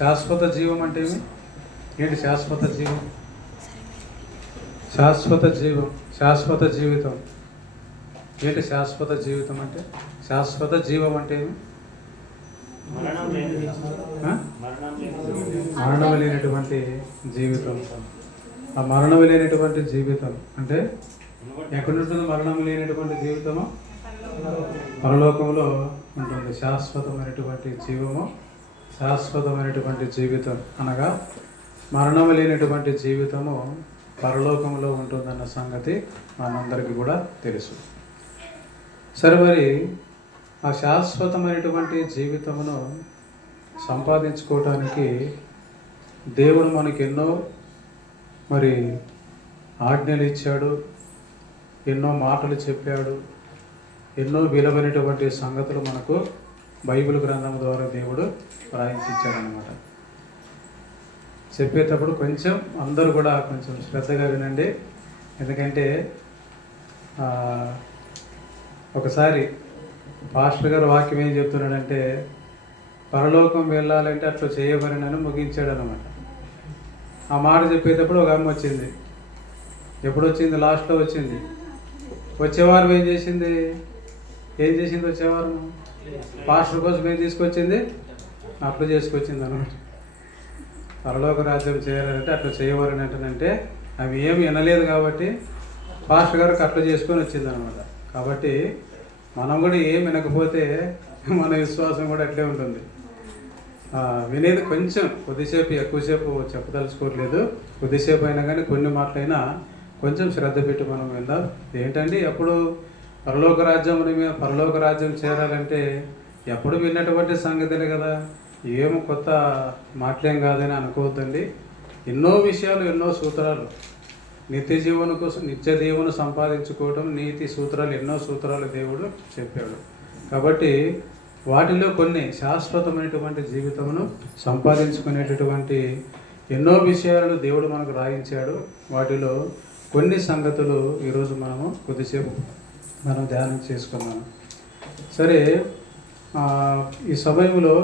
శాశ్వత జీవం అంటే ఏంటి? శాశ్వత జీవం, శాశ్వత జీవం, శాశ్వత జీవితం ఏంటి? శాశ్వత జీవితం అంటే, శాశ్వత జీవం అంటే మరణం లేనటువంటి జీవితం. ఆ మరణం లేనటువంటి జీవితం అంటే ఎక్కడ ఉంటుంది? మరణం లేనటువంటి జీవితము పరలోకంలో ఉంటుంది. శాశ్వతమైనటువంటి జీవము, శాశ్వతమైనటువంటి జీవితం అనగా మరణం లేనటువంటి జీవితము పరలోకంలో ఉంటుందన్న సంగతి మనందరికీ కూడా తెలుసు. సరే, మరి ఆ శాశ్వతమైనటువంటి జీవితమును సంపాదించుకోవటానికి దేవుడు మనకి ఎన్నో మరి ఆజ్ఞలు ఇచ్చాడు, ఎన్నో మాటలు చెప్పాడు, ఎన్నో విలువైనటువంటి సంగతులు మనకు బైబిల్ గ్రంథం ద్వారా దేవుడు రాయించి ఇచ్చాడనమాట. చెప్పేటప్పుడు కొంచెం అందరూ కూడా కొంచెం శ్రద్ధగా వినండి. ఎందుకంటే ఒకసారి పాస్టర్ గారు వాక్యం ఏం చెప్తున్నాడంటే, పరలోకం వెళ్ళాలంటే అట్లా చేయమని ముగించాడు అనమాట. ఆ మాట చెప్పేటప్పుడు ఒక అమ్మ వచ్చింది. ఎప్పుడు వచ్చింది? లాస్ట్లో వచ్చింది. వచ్చేవారం ఏం చేసింది? వచ్చేవారం పాస్టర్ కోసం ఏం తీసుకొచ్చింది? అట్లా చేసుకొచ్చింది అనమాట. పరలోక రాజ్యం చేయాలంటే అట్లా చేయవారని అంటేనంటే అవి ఏమి వినలేదు కాబట్టి పాస్టర్ గారికి అట్లా చేసుకొని వచ్చింది అనమాట. కాబట్టి మనం కూడా ఏం వినకపోతే మన విశ్వాసం కూడా అట్లే ఉంటుంది. వినేది కొంచెం కొద్దిసేపు, ఎక్కువసేపు చెప్పదలుచుకోవట్లేదు. కొద్దిసేపు అయినా కానీ కొన్ని మాటలైనా కొంచెం శ్రద్ధ పెట్టి మనం విందాం. ఏంటండి, ఎప్పుడు పరలోక రాజ్యం చేరాలంటే ఎప్పుడు విన్నటువంటి సంగతులే కదా, ఏమో కొత్త మాటలేం కాదని అనుకోవద్దండి. ఎన్నో విషయాలు, ఎన్నో సూత్రాలు, నిత్య దేవుని సంపాదించుకోవడం, నీతి సూత్రాలు, ఎన్నో సూత్రాలు దేవుడు చెప్పాడు. కాబట్టి వాటిలో కొన్ని శాశ్వతమైనటువంటి జీవితమును సంపాదించుకునేటటువంటి ఎన్నో విషయాలను దేవుడు మనకు రాయించాడు. వాటిలో కొన్ని సంగతులు ఈరోజు కొద్దిసేపు మనం ధ్యానం చేసుకున్నాము. సరే, ఈ సమయంలో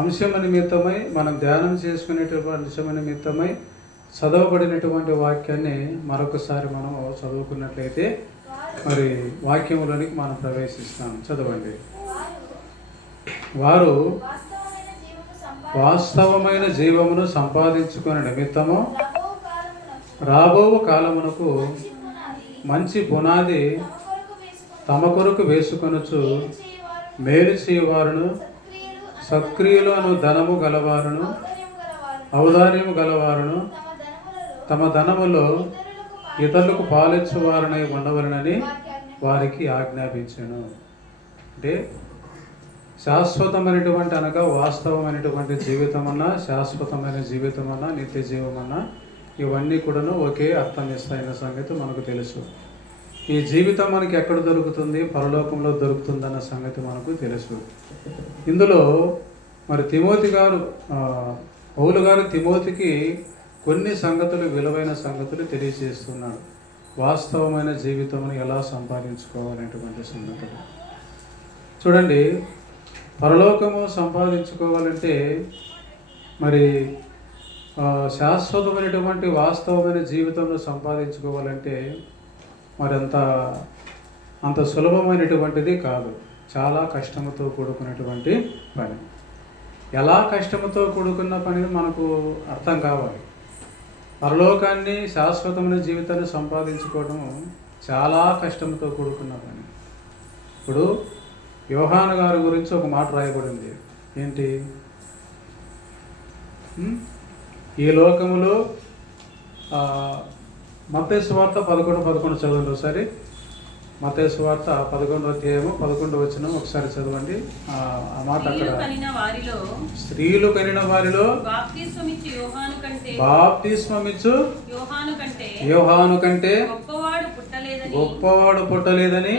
అంశం నిమిత్తమై మనం ధ్యానం చేసుకునేటువంటి అంశం నిమిత్తమై చదవబడినటువంటి వాక్యాన్ని మరొకసారి మనం చదువుకున్నట్లయితే మరి వాక్యంలోనికి మనం ప్రవేశిస్తాం. చదవండి. వారు వాస్తవమైన జీవమును సంపాదించుకునే నిమిత్తము రాబో కాలమునకు మంచి పునాది తమ కొరకు వేసుకొనుచు మేలు చేయవారును, సక్రియులు అను ధనము గలవారును, ఔదార్యము గలవారును, తమ ధనములో ఇతరులకు పాలించువారనై ఉండవలనని వారికి ఆజ్ఞాపించాను. అంటే శాశ్వతమైనటువంటి అనగా వాస్తవమైనటువంటి జీవితం అన్నా, శాశ్వతమైన జీవితం అన్నా, నిత్య జీవం అన్నా ఇవన్నీ కూడాను ఒకే అర్థం ఇస్తాయన్న సంగతి మనకు తెలుసు. ఈ జీవితం మనకి ఎక్కడ దొరుకుతుంది? పరలోకంలో దొరుకుతుందన్న సంగతి మనకు తెలుసు. ఇందులో మరి పౌలు గారు తిమోతికి కొన్ని సంగతులు, విలువైన సంగతులు తెలియజేస్తున్నాడు. వాస్తవమైన జీవితమును ఎలా సంపాదించుకోవాలనేటువంటి సంగతులు చూడండి. పరలోకము సంపాదించుకోవాలంటే మరి శాశ్వతమైనటువంటి వాస్తవమైన జీవితంలో సంపాదించుకోవాలంటే మరి అంత సులభమైనటువంటిది కాదు. చాలా కష్టంతో కూడుకున్నటువంటి పని. ఎలా కష్టంతో కూడుకున్న పని మనకు అర్థం కావాలి. పరలోకాన్ని, శాశ్వతమైన జీవితాన్ని సంపాదించుకోవడం చాలా కష్టంతో కూడుకున్న పని. ఇప్పుడు యోహాను గారి గురించి ఒక మాట రాయబడింది. ఏంటి? ఈ లోకములో మత్తయి సువార్త 11:11 చదవండి ఒకసారి. మత్తయి సువార్త 11వ అధ్యాయము 11వ వచనం ఒకసారి చదవండి. ఆ మాట అక్కడ, స్త్రీలు కనిన వారిలో బాప్తిస్మమిచ్చు యోహాను కంటే గొప్పవాడు పుట్టలేదని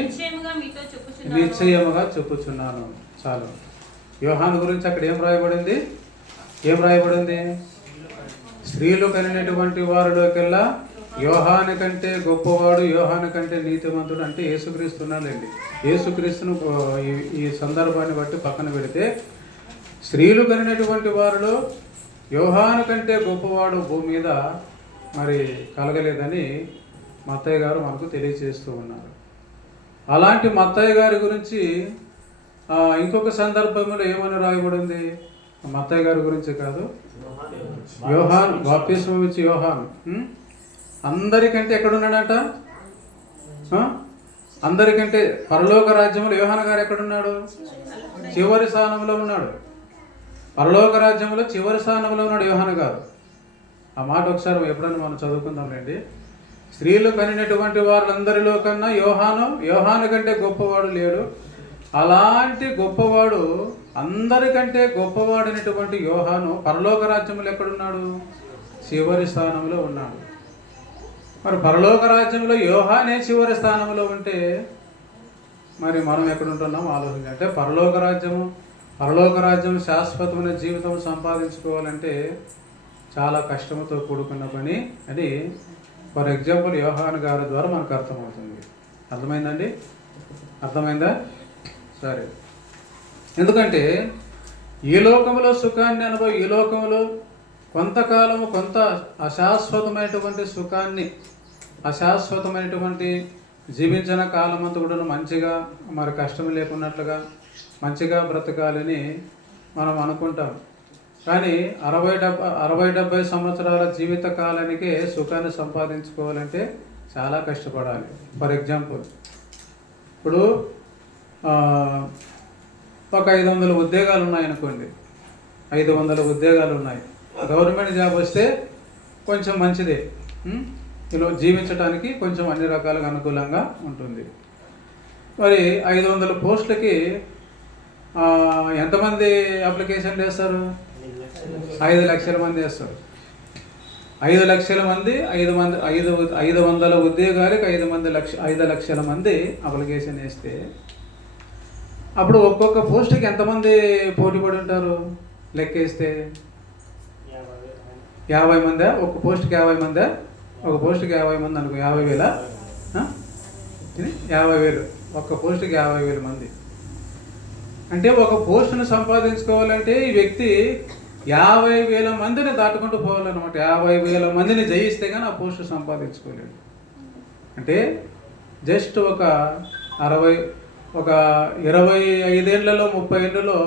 నిశ్చయముగా చెప్పుచున్నాను. చాలు. యోహాను గురించి అక్కడ ఏం రాయబడింది? స్త్రీలు కనినటువంటి వారిలోకెల్లా యోహాను కంటే గొప్పవాడు, యోహాను కంటే నీతిమంతుడు అంటే యేసుక్రీస్తున్నాడండి. యేసుక్రీస్తును ఈ సందర్భాన్ని బట్టి పక్కన పెడితే స్త్రీలు కనినటువంటి వారిలో యోహాను కంటే గొప్పవాడు భూమి మీద మరి కలగలేదని మత్తయ్య గారు మనకు తెలియజేస్తూ ఉన్నారు. అలాంటి మత్తయ్య గారి గురించి ఇంకొక సందర్భంలో ఏమని రాయబడింది? మత్తయ్య గారి గురించి కాదు, యోహాను బాప్తిస్మం ఇచ్చి యోహాను అందరికంటే ఎక్కడున్నాడట? అందరికంటే పరలోక రాజ్యంలో యోహాను గారు ఎక్కడున్నాడు? చివరి స్థానంలో ఉన్నాడు. పరలోక రాజ్యంలో చివరి స్థానంలో ఉన్నాడు యోహాను గారు. ఆ మాట ఒకసారి ఎప్పుడైనా మనం చదువుకుందాంలేండి. స్త్రీలు కనినటువంటి వారందరిలో కన్నా యోహాను కంటే గొప్పవాడు లేడు. అలాంటి గొప్పవాడు, అందరికంటే గొప్పవాడైనటువంటి యోహాను పరలోక రాజ్యంలో ఎక్కడున్నాడు? చివరి స్థానంలో ఉన్నాడు. మరి పరలోక రాజ్యంలో యోహానే చివరి స్థానంలో ఉంటే మరి మనం ఎక్కడుంటున్నాం ఆలోచించి. అంటే పరలోక రాజ్యం శాశ్వతమైన జీవితం సంపాదించుకోవాలంటే చాలా కష్టంతో కూడుకున్న పని అని ఫర్ ఎగ్జాంపుల్ యోహాను గారి ద్వారా మనకు అర్థమవుతుంది. అర్థమైందండి? అర్థమైందా? సరే. ఎందుకంటే ఈ లోకంలో సుఖాన్ని అనుభవం, ఈ లోకంలో కొంతకాలము కొంత అశాశ్వతమైనటువంటి సుఖాన్ని, అశాశ్వతమైనటువంటి జీవించిన కాలం అంతా కూడా మంచిగా మరి కష్టం లేకున్నట్లుగా మంచిగా బ్రతకాలని మనం అనుకుంటాం. కానీ 60-70 సంవత్సరాల జీవిత కాలానికే సుఖాన్ని సంపాదించుకోవాలంటే చాలా కష్టపడాలి. ఫర్ ఎగ్జాంపుల్ ఇప్పుడు ఒక 500 ఉద్యోగాలు ఉన్నాయనుకోండి. 500 ఉద్యోగాలు ఉన్నాయి. గవర్నమెంట్ జాబ్ వస్తే కొంచెం మంచిదే, ఇలా జీవించడానికి కొంచెం అన్ని రకాలుగా అనుకూలంగా ఉంటుంది. మరి 500 పోస్టులకి ఎంతమంది అప్లికేషన్ చేస్తారు? 5 లక్షల మంది వేస్తారు. 5 లక్షల మంది 500 ఉద్యోగాలకు 5 లక్షల మంది అప్లికేషన్ వేస్తే అప్పుడు ఒక్కొక్క పోస్టుకి ఎంతమంది పోటీ పడి ఉంటారు? లెక్కేస్తే 50 మందా? ఒక పోస్టుకి 50 మందా? ఒక పోస్టుకి 50 మంది అనుకో, 50,000. 50,000 ఒక్క పోస్టుకి 50,000 మంది. అంటే ఒక పోస్టును సంపాదించుకోవాలంటే ఈ వ్యక్తి 50,000 మందిని దాటుకుంటూ పోవాలన్నమాట. 50,000 మందిని జయిస్తే కానీ ఆ పోస్టు సంపాదించుకోలేడు. అంటే జస్ట్ ఒక 25 ఏళ్లలో 30 ఏళ్లలో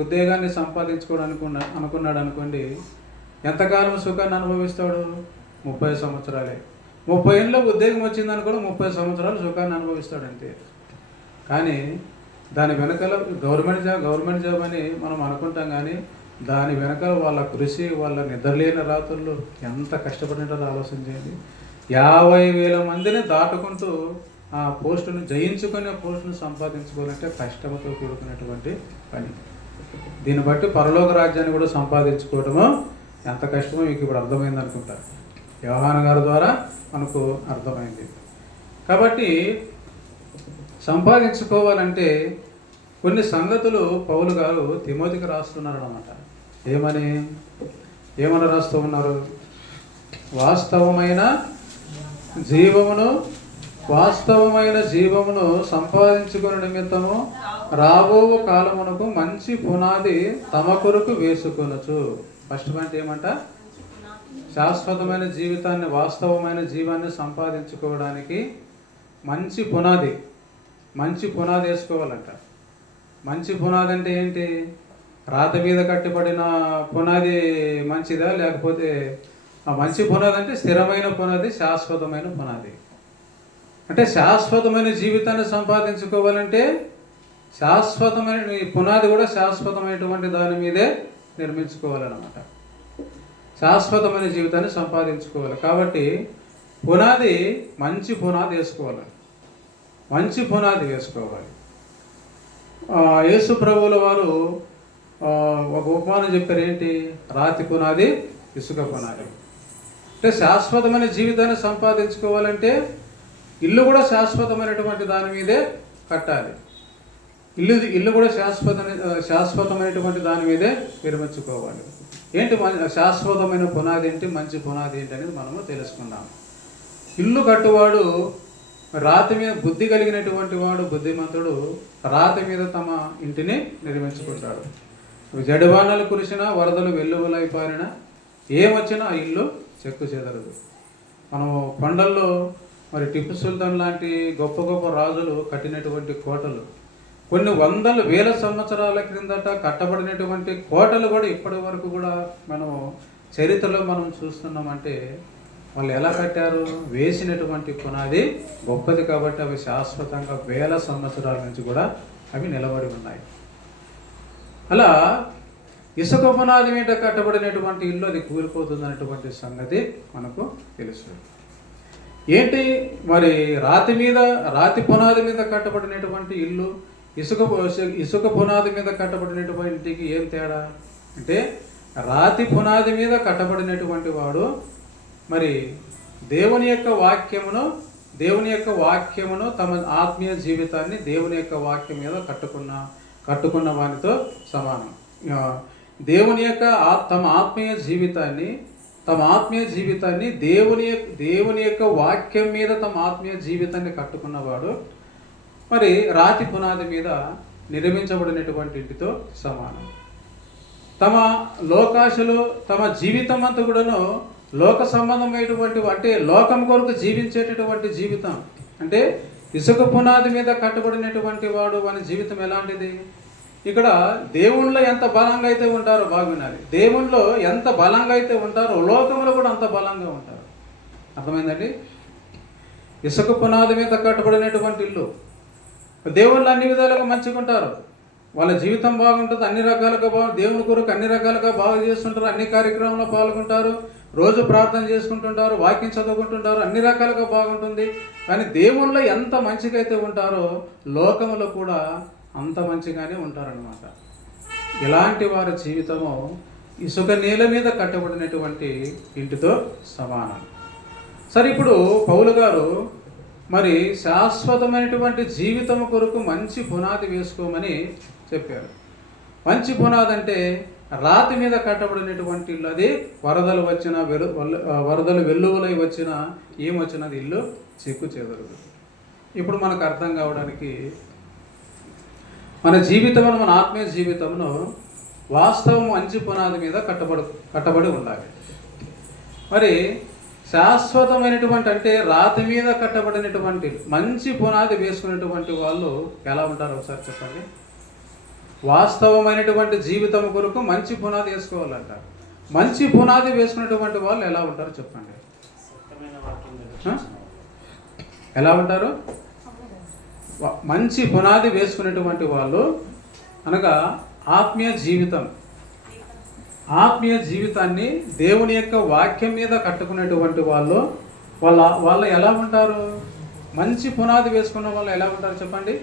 ఉద్యోగాన్ని సంపాదించుకోవడానికి అనుకున్నాడు అనుకోండి. ఎంతకాలం సుఖాన్ని అనుభవిస్తాడు? 30 సంవత్సరాలే. 30 ఏళ్ళలో ఉద్యోగం వచ్చిందనుకోండి, 30 సంవత్సరాలు సుఖాన్ని అనుభవిస్తాడు అంతే. కానీ దాని వెనకాల గవర్నమెంట్ జాబ్ అని మనం అనుకుంటాం. కానీ దాని వెనకాల వాళ్ళ కృషి, వాళ్ళ నిద్రలేని రాత్రులు ఎంత కష్టపడినారో ఆలోచన చేయండి. 50,000 మందిని దాటుకుంటూ ఆ పోస్టును జయించుకునే పోస్టును సంపాదించుకోవాలంటే కష్టంతో కూడుకున్నటువంటి పని. దీన్ని బట్టి పరలోక రాజ్యాన్ని కూడా సంపాదించుకోవడము ఎంత కష్టమో మీకు ఇప్పుడు అర్థమైంది అనుకుంటారు. యోహాను గారి ద్వారా మనకు అర్థమైంది. కాబట్టి సంపాదించుకోవాలంటే కొన్ని సంగతులు పౌలు గారు తిమోతికి రాస్తున్నారు అన్నమాట. ఏమని రాస్తూ ఉన్నారు? వాస్తవమైన జీవమును సంపాదించుకునే నిమిత్తము రాబో కాలమునకు మంచి పునాది తమ కొరకు వేసుకొనొచ్చు. ఫస్ట్ పాయింట్ ఏమంట? శాశ్వతమైన జీవితాన్ని, వాస్తవమైన జీవాన్ని సంపాదించుకోవడానికి మంచి పునాది వేసుకోవాలంట. మంచి పునాది అంటే ఏంటి? రాతి మీద కట్టబడిన పునాది మంచిదా? లేకపోతే ఆ మంచి పునాది అంటే స్థిరమైన పునాది, శాశ్వతమైన పునాది. అంటే శాశ్వతమైన జీవితాన్ని సంపాదించుకోవాలంటే శాశ్వతమైన పునాది కూడా శాశ్వతమైనటువంటి దాని మీదే నిర్మించుకోవాలన్నమాట. శాశ్వతమైన జీవితాన్ని సంపాదించుకోవాలి. కాబట్టి మంచి పునాది వేసుకోవాలి. యేసు ప్రభువుల వారు ఒక ఉపమానం చెప్పారు. ఏంటి? రాతి పునాది, ఇసుక పునాది. అంటే శాశ్వతమైన జీవితాన్ని సంపాదించుకోవాలంటే ఇల్లు కూడా శాశ్వతమైనటువంటి దాని మీదే కట్టాలి. ఇల్లు కూడా శాశ్వతమైనటువంటి దాని మీదే నిర్మించుకోవాలి. ఏంటి శాశ్వతమైన పునాది ఏంటి, మంచి పునాది ఏంటి అనేది మనము తెలుసుకుందాం. ఇల్లు కట్టువాడు రాతి మీద, బుద్ధి కలిగినటువంటి వాడు, బుద్ధిమంతుడు రాతి మీద తమ ఇంటిని నిర్మించుకుంటాడు. జడివానలు కురిసినా, వరదలు వెల్లువలై పారినా, ఏమొచ్చినా ఆ ఇల్లు చెక్కు చెదరదు. మనము కొండల్లో మరి టిప్పు సుల్తాన్ లాంటి గొప్ప గొప్ప రాజులు కట్టినటువంటి కోటలు, కొన్ని వందల వేల సంవత్సరాల క్రిందట కట్టబడినటువంటి కోటలు కూడా ఇప్పటి వరకు కూడా మనం చరిత్రలో మనం చూస్తున్నామంటే వాళ్ళు ఎలా కట్టారు? వేసినటువంటి పునాది గొప్పది కాబట్టి అవి శాశ్వతంగా వేల సంవత్సరాల నుంచి కూడా అవి నిలబడి ఉన్నాయి. అలా ఇసుక పునాది మీద కట్టబడినటువంటి ఇల్లు అది కూలిపోతుంది అనేటువంటి సంగతి మనకు తెలుసు. ఏంటి మరి రాతి పునాది మీద కట్టబడినటువంటి ఇల్లు ఇసుక పునాది మీద కట్టబడినటువంటికి ఏం తేడా అంటే, రాతి పునాది మీద కట్టబడినటువంటి వాడు మరి దేవుని యొక్క వాక్యమును తమ ఆత్మీయ జీవితాన్ని దేవుని యొక్క వాక్యం మీద కట్టుకున్న వానితో సమానం. తమ ఆత్మీయ జీవితాన్ని దేవుని యొక్క వాక్యం మీద తమ ఆత్మీయ జీవితాన్ని కట్టుకున్నవాడు మరి రాతి పునాది మీద నిర్మించబడినటువంటి ఇంటితో సమానం. తమ లోకాశలు తమ జీవితం అంతా కూడాను లోక సంబంధమైనటువంటి అంటే లోకం కొరకు జీవించేటటువంటి జీవితం. అంటే ఇసుక పునాది మీద కట్టబడినటువంటి వాడు వాని జీవితం ఎలాంటిది? ఇక్కడ దేవుళ్ళో ఎంత బలంగా అయితే ఉంటారో బాగున్నారు, దేవుళ్ళో ఎంత బలంగా అయితే ఉంటారో లోకంలో కూడా అంత బలంగా ఉంటారు. అర్థమైందండి? ఇసుక పునాది మీద కట్టబడినటువంటి ఇల్లు, దేవుళ్ళు అన్ని విధాలుగా మంచిగా ఉంటారు, వాళ్ళ జీవితం బాగుంటుంది, అన్ని రకాలుగా దేవుని కొరకు అన్ని రకాలుగా బాగా చేస్తుంటారు, అన్ని కార్యక్రమంలో పాల్గొంటారు, రోజు ప్రార్థన చేసుకుంటుంటారు, వాక్యం చదువుకుంటుంటారు, అన్ని రకాలుగా బాగుంటుంది. కానీ దేవుళ్ళో ఎంత మంచిగా అయితే ఉంటారో లోకంలో కూడా అంత మంచిగానే ఉంటారనమాట. ఇలాంటి వారి జీవితము ఇసుక నేల మీద కట్టబడినటువంటి ఇంటితో సమానం. సరే, ఇప్పుడు పౌలు గారు మరి శాశ్వతమైనటువంటి జీవితం కొరకు మంచి పునాది వేసుకోమని చెప్పారు. మంచి పునాది అంటే రాతి మీద కట్టబడినటువంటి ఇల్లు. అది వరదలు వచ్చినా వరదలు వెల్లువలై వచ్చినా ఏమొచ్చినది ఇల్లు చెక్కు చెదరదు. ఇప్పుడు మనకు అర్థం కావడానికి మన జీవితమును, మన ఆత్మీయ జీవితమును వాస్తవం మంచి పునాది మీద కట్టబడి ఉండాలి. మరి శాశ్వతమైనటువంటి అంటే రాతి మీద కట్టబడినటువంటి మంచి పునాది వేసుకున్నటువంటి వాళ్ళు ఎలా ఉంటారో ఒకసారి చెప్పండి. వాస్తవమైనటువంటి జీవితం కొరకు మంచి పునాది వేసుకోవాలంట. మంచి పునాది వేసుకున్నటువంటి వాళ్ళు ఎలా ఉంటారో చెప్పండి. ఎలా ఉంటారు? మంచి పునాది వేసుకునేటువంటి వాళ్ళు అనగా ఆత్మీయ జీవితాన్ని దేవుని యొక్క వాక్యం మీద కట్టుకునేటువంటి వాళ్ళు వాళ్ళ ఎలా ఉంటారు? మంచి పునాది వేసుకున్న వాళ్ళు ఎలా ఉంటారు చెప్పండి.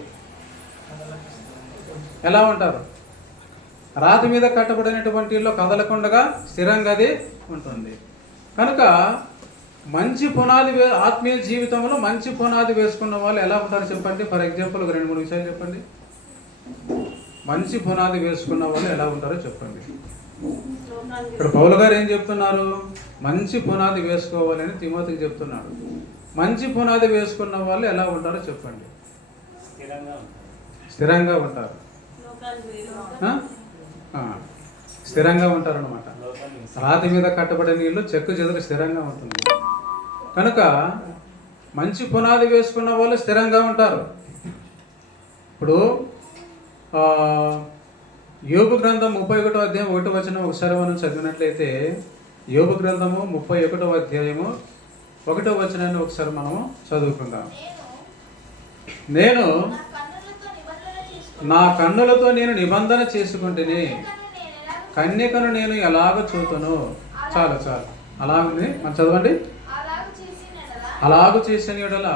ఎలా ఉంటారు? రాతి మీద కట్టబడినటువంటి ఇల్లు కదలకుండా స్థిరంగా అది ఉంటుంది. కనుక మంచి పునాది ఆత్మీయ జీవితంలో మంచి పునాది వేసుకున్న వాళ్ళు ఎలా ఉంటారు చెప్పండి. ఫర్ ఎగ్జాంపుల్ ఒక 2-3 విషయాలు చెప్పండి. మంచి పునాది వేసుకున్న వాళ్ళు ఎలా ఉంటారో చెప్పండి. ఇక్కడ పౌలు గారు ఏం చెప్తున్నారు? మంచి పునాది వేసుకోవాలని తిమోతికి చెప్తున్నాడు. మంచి పునాది వేసుకున్న వాళ్ళు ఎలా ఉంటారో చెప్పండి. స్థిరంగా ఉంటారు. స్థిరంగా ఉంటారు అన్నమాట. రాతి మీద కట్టబడిన ఇల్లు చెక్కు చెదరు స్థిరంగా ఉంటుంది. కనుక మంచి పునాది వేసుకున్న వాళ్ళు స్థిరంగా ఉంటారు. ఇప్పుడు యోబు గ్రంథం 31వ అధ్యాయం 1వ వచనం ఒకసారి మనం చదివినట్లయితే, యోబు గ్రంథము 31వ అధ్యాయము 1వ వచనాన్ని ఒకసారి మనము చదువుకుందాం. నేను నా కన్నులతో నేను నిబంధన చేసుకుంటేనే కన్యకను నేను ఎలాగ చూతును. చాలు అలాగనే మనం చదవండి. అలాగూ చేసిన యెడల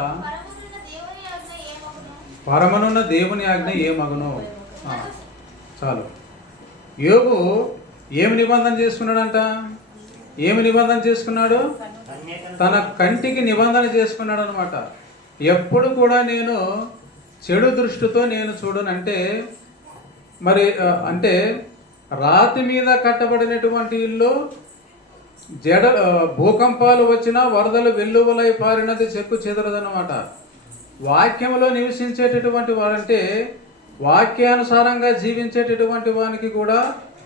పరమనున్న దేవుని ఆజ్ఞ ఏమగును. చాలు. యోబు ఏమి నిబంధన చేసుకున్నాడంట? ఏమి నిబంధన చేసుకున్నాడు? తన కంటికి నిబంధన చేసుకున్నాడు అనమాట. ఎప్పుడు కూడా నేను చెడు దృష్టితో నేను చూడనంటే మరి అంటే రాతి మీద కట్టబడినటువంటి ఇల్లు భూకంపాలు వచ్చినా వరదలు వెల్లువలై పారినది చెక్కు చెదరదన్నమాట. వాక్యంలో నివసించేటటువంటి వారంటే వాక్యానుసారంగా జీవించేటటువంటి వానికి కూడా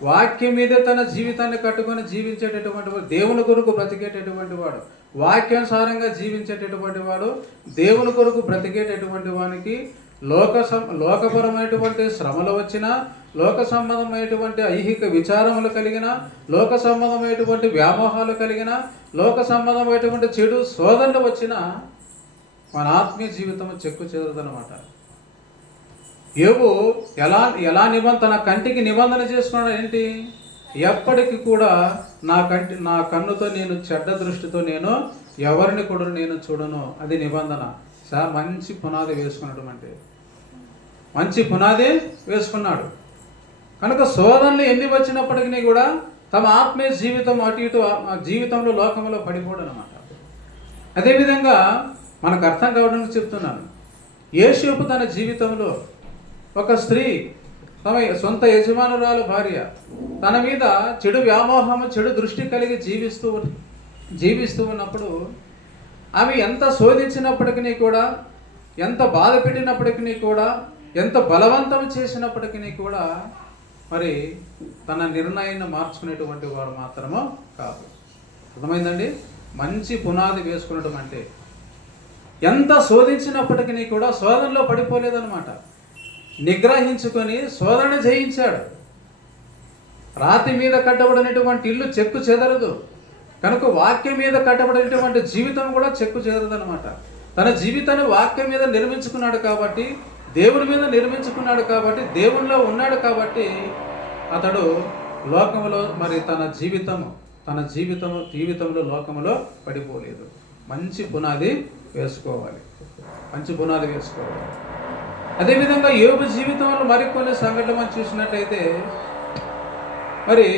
వాక్యం మీదే తన జీవితాన్ని కట్టుకొని జీవించేటటువంటి వాడు, దేవుని కొరకు బ్రతికేటటువంటి వాడు, వాక్యానుసారంగా జీవించేటటువంటి వాడు, దేవుని కొరకు బ్రతికేటటువంటి వానికి లోకపరమైనటువంటి శ్రమలు వచ్చినా, లోక సంబంధమైనటువంటి ఐహిక విచారములు కలిగిన, లోక సంబంధమైనటువంటి వ్యామోహాలు కలిగిన, లోక సంబంధమైనటువంటి చెడు శోధనలు వచ్చినా మన ఆత్మీయ జీవితం చెక్కు చెదరదనమాట. యోబు ఎలా తన కంటికి నిబంధన చేసుకున్నాడు ఏంటి? ఎప్పటికీ కూడా నా కన్నుతో నేను చెడ్డ దృష్టితో నేను ఎవరిని కూడా నేను చూడను. అది నిబంధన. మంచి పునాది వేసుకున్నటువంటి మంచి పునాది వేసుకున్నాడు కనుక శోధనలు ఎన్ని వచ్చినప్పటికీ కూడా తమ ఆత్మీయ జీవితం అటు ఇటు జీవితంలో లోకంలో పడిపోవడం అనమాట. అదేవిధంగా మనకు అర్థం కావడానికి చెప్తున్నాను. యోసేపు తన జీవితంలో ఒక స్త్రీ తమ సొంత యజమానురాలు భార్య తన మీద చెడు వ్యామోహము, చెడు దృష్టి కలిగి జీవిస్తూ ఉన్నప్పుడు ఆమె ఎంత శోధించినప్పటికీ కూడా, ఎంత బాధ పెట్టినప్పటికీ కూడా, ఎంత బలవంతం చేసినప్పటికీ కూడా మరి తన నిర్ణయాన్ని మార్చుకునేటువంటి వాడు మాత్రమో కాదు. అర్థమైందండి? మంచి పునాది వేసుకునడం అంటే ఎంత శోధించినప్పటికీ కూడా శోధనలో పడిపోలేదన్నమాట. నిగ్రహించుకొని శోధన జయించాడు. రాతి మీద కట్టబడినటువంటి ఇల్లు చెక్కు చెదరదు కనుక వాక్యం మీద కట్టబడినటువంటి జీవితం కూడా చెక్కు చెదరదు అనమాట. తన జీవితాన్ని వాక్యం మీద నిర్మించుకున్నాడు కాబట్టి, దేవుని మీద నిర్మించుకున్నాడు కాబట్టి, దేవునిలో ఉన్నాడు కాబట్టి అతడు లోకములో మరి తన జీవితంలో లోకములో పడిపోలేదు. మంచి పునాది వేసుకోవాలి. అదేవిధంగా యోబు జీవితంలో మరికొన్ని సంఘటనలు మనం చూసినట్లయితే మరి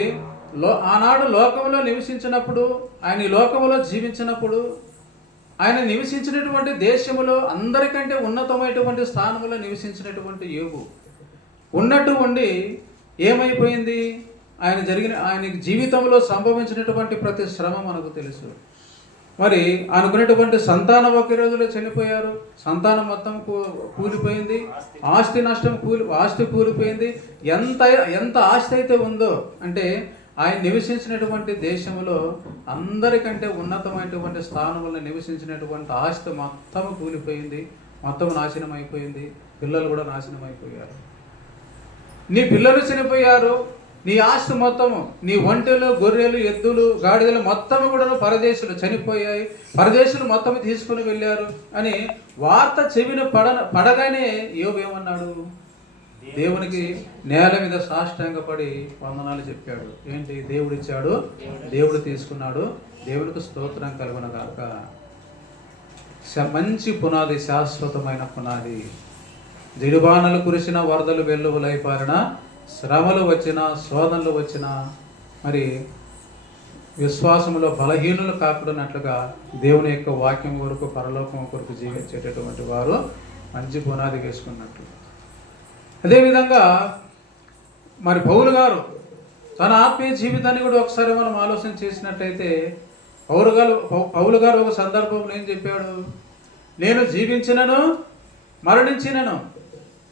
ఆనాడు లోకంలో నివసించినప్పుడు, ఆయన ఈ లోకంలో జీవించినప్పుడు, ఆయన నివసించినటువంటి దేశములో అందరికంటే ఉన్నతమైనటువంటి స్థానంలో నివసించినటువంటి యోబు ఉన్నట్టు ఉండి ఏమైపోయింది? ఆయనకి జీవితంలో సంభవించినటువంటి ప్రతి శ్రమ మనకు తెలుసు. మరి అనుకున్నటువంటి సంతానం ఒకే రోజులో చనిపోయారు. సంతానం మొత్తం కూలిపోయింది. ఆస్తి కూలిపోయింది. ఎంత ఆస్తి అయితే ఉందో అంటే ఆయన నివసించినటువంటి దేశంలో అందరికంటే ఉన్నతమైనటువంటి స్థానంలో నివసించినటువంటి ఆస్తి మొత్తం కూలిపోయింది. మొత్తం నాశనం అయిపోయింది. పిల్లలు కూడా నాశనం అయిపోయారు. నీ పిల్లలు చనిపోయారు. నీ ఆస్తి మొత్తము, నీ ఒంటెలు, గొర్రెలు, ఎద్దులు, గాడిదలు మొత్తం కూడా పరదేశులు చనిపోయాయి. పరదేశులు మొత్తం తీసుకుని వెళ్ళారు అని వార్త చెవిన పడగానే యోబు ఏమన్నాడు? దేవునికి నేల మీద సాష్టాంగపడి వందనాలు చెప్పాడు. ఏంటి? దేవుడు ఇచ్చాడు, దేవుడు తీసుకున్నాడు, దేవుడికి స్తోత్రం కలుగునగాక. మంచి పునాది, శాశ్వతమైన పునాది. జిడుబానలు కురిసిన, వరదలు వెల్లువలై పారిన, శ్రమలు వచ్చినా, శోధనలు వచ్చినా మరి విశ్వాసంలో బలహీనులు కాకూడనట్లుగా దేవుని యొక్క వాక్యం కొరకు, పరలోకం కొరకు జీవించేటటువంటి వారు మంచి పునాది వేసుకున్నట్లు. అదేవిధంగా మరి పౌలు గారు తన ఆత్మీయ జీవితాన్ని కూడా ఒకసారి మనం ఆలోచన చేసినట్లయితే పౌలు గారు ఒక సందర్భంలో ఏం చెప్పాడు? నేను జీవించినను మరణించినను,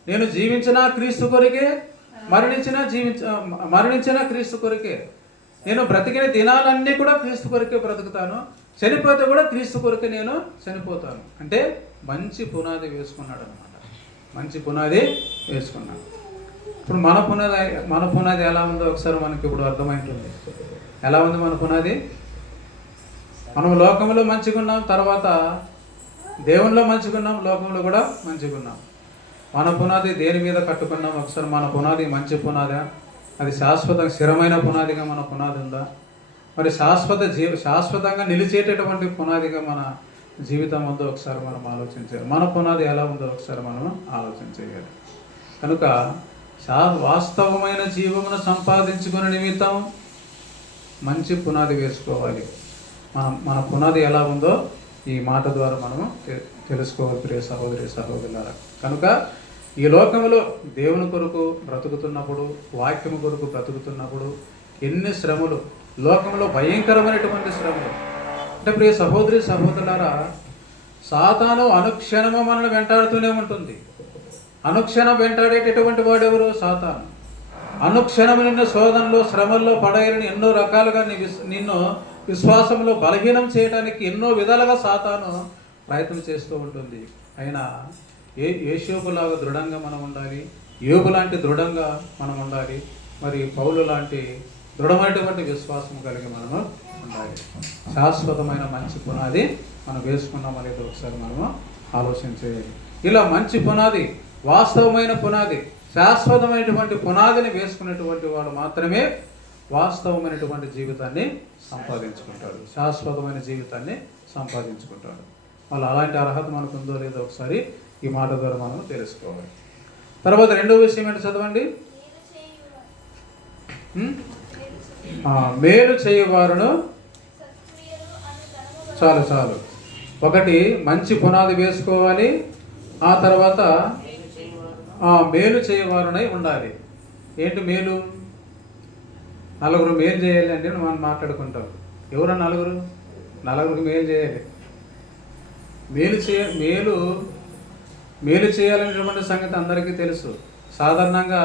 నేను జీవించిన క్రీస్తు కొరకే, మరణించిన క్రీస్తు కొరకే. నేను బ్రతికిన దినాలన్నీ కూడా క్రీస్తు కొరకే బ్రతుకుతాను, చనిపోతే కూడా క్రీస్తు కొరకే నేను చనిపోతాను. అంటే మంచి పునాది వేసుకున్నాడు అనమాట. మంచి పునాది వేసుకున్నాడు. ఇప్పుడు మన పునాది ఎలా ఉందో ఒకసారి మనకి ఇప్పుడు అర్థమైంటుంది. ఎలా ఉంది మన పునాది? మనం లోకంలో మంచిగా ఉన్నాం, తర్వాత దేవునిలో మంచిగా ఉన్నాం, లోకంలో కూడా మంచిగా ఉన్నాం. మన పునాది దేని మీద కట్టుకున్నాం? ఒకసారి మన పునాది మంచి పునాదా? అది స్థిరమైన పునాదిగా మన పునాది ఉందా? మరి శాశ్వతంగా నిలిచేటటువంటి పునాదిగా మన జీవితం ఉందో ఒకసారి మనం ఆలోచించాలి. మన పునాది ఎలా ఉందో ఒకసారి మనం ఆలోచన చేయాలి. కనుక వాస్తవమైన జీవమును సంపాదించుకునే నిమిత్తం మంచి పునాది వేసుకోవాలి. మన పునాది ఎలా ఉందో ఈ మాట ద్వారా మనము తెలుసుకోవాలి ప్రియ సహోదరి సహోదరులారా. కనుక ఈ లోకంలో దేవుని కొరకు బ్రతుకుతున్నప్పుడు, వాక్యము కొరకు బ్రతుకుతున్నప్పుడు ఎన్ని శ్రమలు, లోకంలో భయంకరమైనటువంటి శ్రమలు. అంటే ప్రియ సహోదరి సహోదరులారా, సాతాను అనుక్షణము మనల్ని వెంటాడుతూనే ఉంటుంది. అనుక్షణం వెంటాడేటటువంటి వాడెవరు? సాతాను. అనుక్షణము నిన్ను శోధనలో శ్రమల్లో పడేయాలని ఎన్నో రకాలుగా నిన్ను విశ్వాసంలో బలహీనం చేయడానికి ఎన్నో విధాలుగా సాతాను ప్రయత్నం చేస్తూ ఉంటుంది. అయినా యోబులాగా దృఢంగా మనం ఉండాలి, యోబు లాంటి దృఢంగా మనం ఉండాలి, మరి పౌలు లాంటి దృఢమైనటువంటి విశ్వాసం కలిగి మనము ఉండాలి. శాశ్వతమైన మంచి పునాది మనం వేసుకున్నాం అనేది ఒకసారి మనము ఆలోచించేయాలి. ఇలా మంచి పునాది, వాస్తవమైన పునాది, శాశ్వతమైనటువంటి పునాదిని వేసుకున్నటువంటి వాడు మాత్రమే వాస్తవమైనటువంటి జీవితాన్ని సంపాదించుకుంటాడు, శాశ్వతమైన జీవితాన్ని సంపాదించుకుంటాడు. వాళ్ళు అలాంటి అర్హత మనకు ఉందో లేదో ఒకసారి ఈ మాట ద్వారా మనం తెలుసుకోవాలి. తర్వాత రెండో విషయం ఏంటి చదవండి. మేలు చేయవారును, చాలు ఒకటి మంచి పునాది వేసుకోవాలి, ఆ తర్వాత మేలు చేయవారునై ఉండాలి. ఏంటి మేలు? నలుగురు మేలు చేయాలి అంటే మనం మాట్లాడుకుంటాం. ఎవరు నలుగురికి మేలు చేయాలి. మేలు చేయాలనేటువంటి సంగతి అందరికీ తెలుసు. సాధారణంగా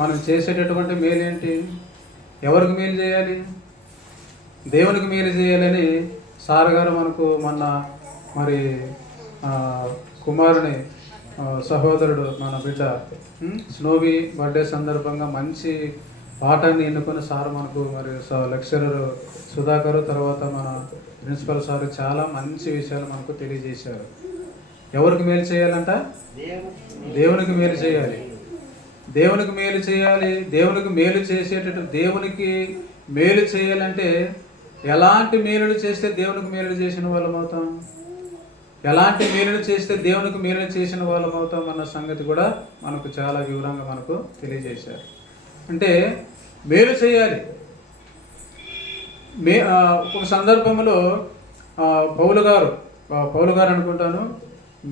మనం చేసేటటువంటి మేలు ఏంటి? ఎవరికి మేలు చేయాలి? దేవునికి మేలు చేయాలని సార్ గారు మనకు మొన్న మరి కుమారుని సహోదరుడు మన బిడ్డ స్నోవి బర్త్డే సందర్భంగా మంచి పాఠాన్ని ఎన్నుకున్న సార్ మనకు మరి లెక్చరర్ సుధాకర్, తర్వాత మన ప్రిన్సిపల్ సార్ చాలా మంచి విషయాలు మనకు తెలియజేశారు. ఎవరికి మేలు చేయాలంట? దేవునికి మేలు చేయాలి. దేవునికి మేలు చేయాలి. దేవునికి మేలు దేవునికి మేలు చేయాలంటే ఎలాంటి మేలులు చేస్తే దేవునికి మేలు చేసిన వాళ్ళం అవుతాం, ఎలాంటి మేలులు చేస్తే దేవునికి మేలు చేసిన వాళ్ళం అవుతాం అన్న సంగతి కూడా మనకు చాలా వివరంగా మనకు తెలియజేశారు. అంటే మేలు చేయాలి. ఒక సందర్భంలో పౌలు గారు అనుకుంటాను,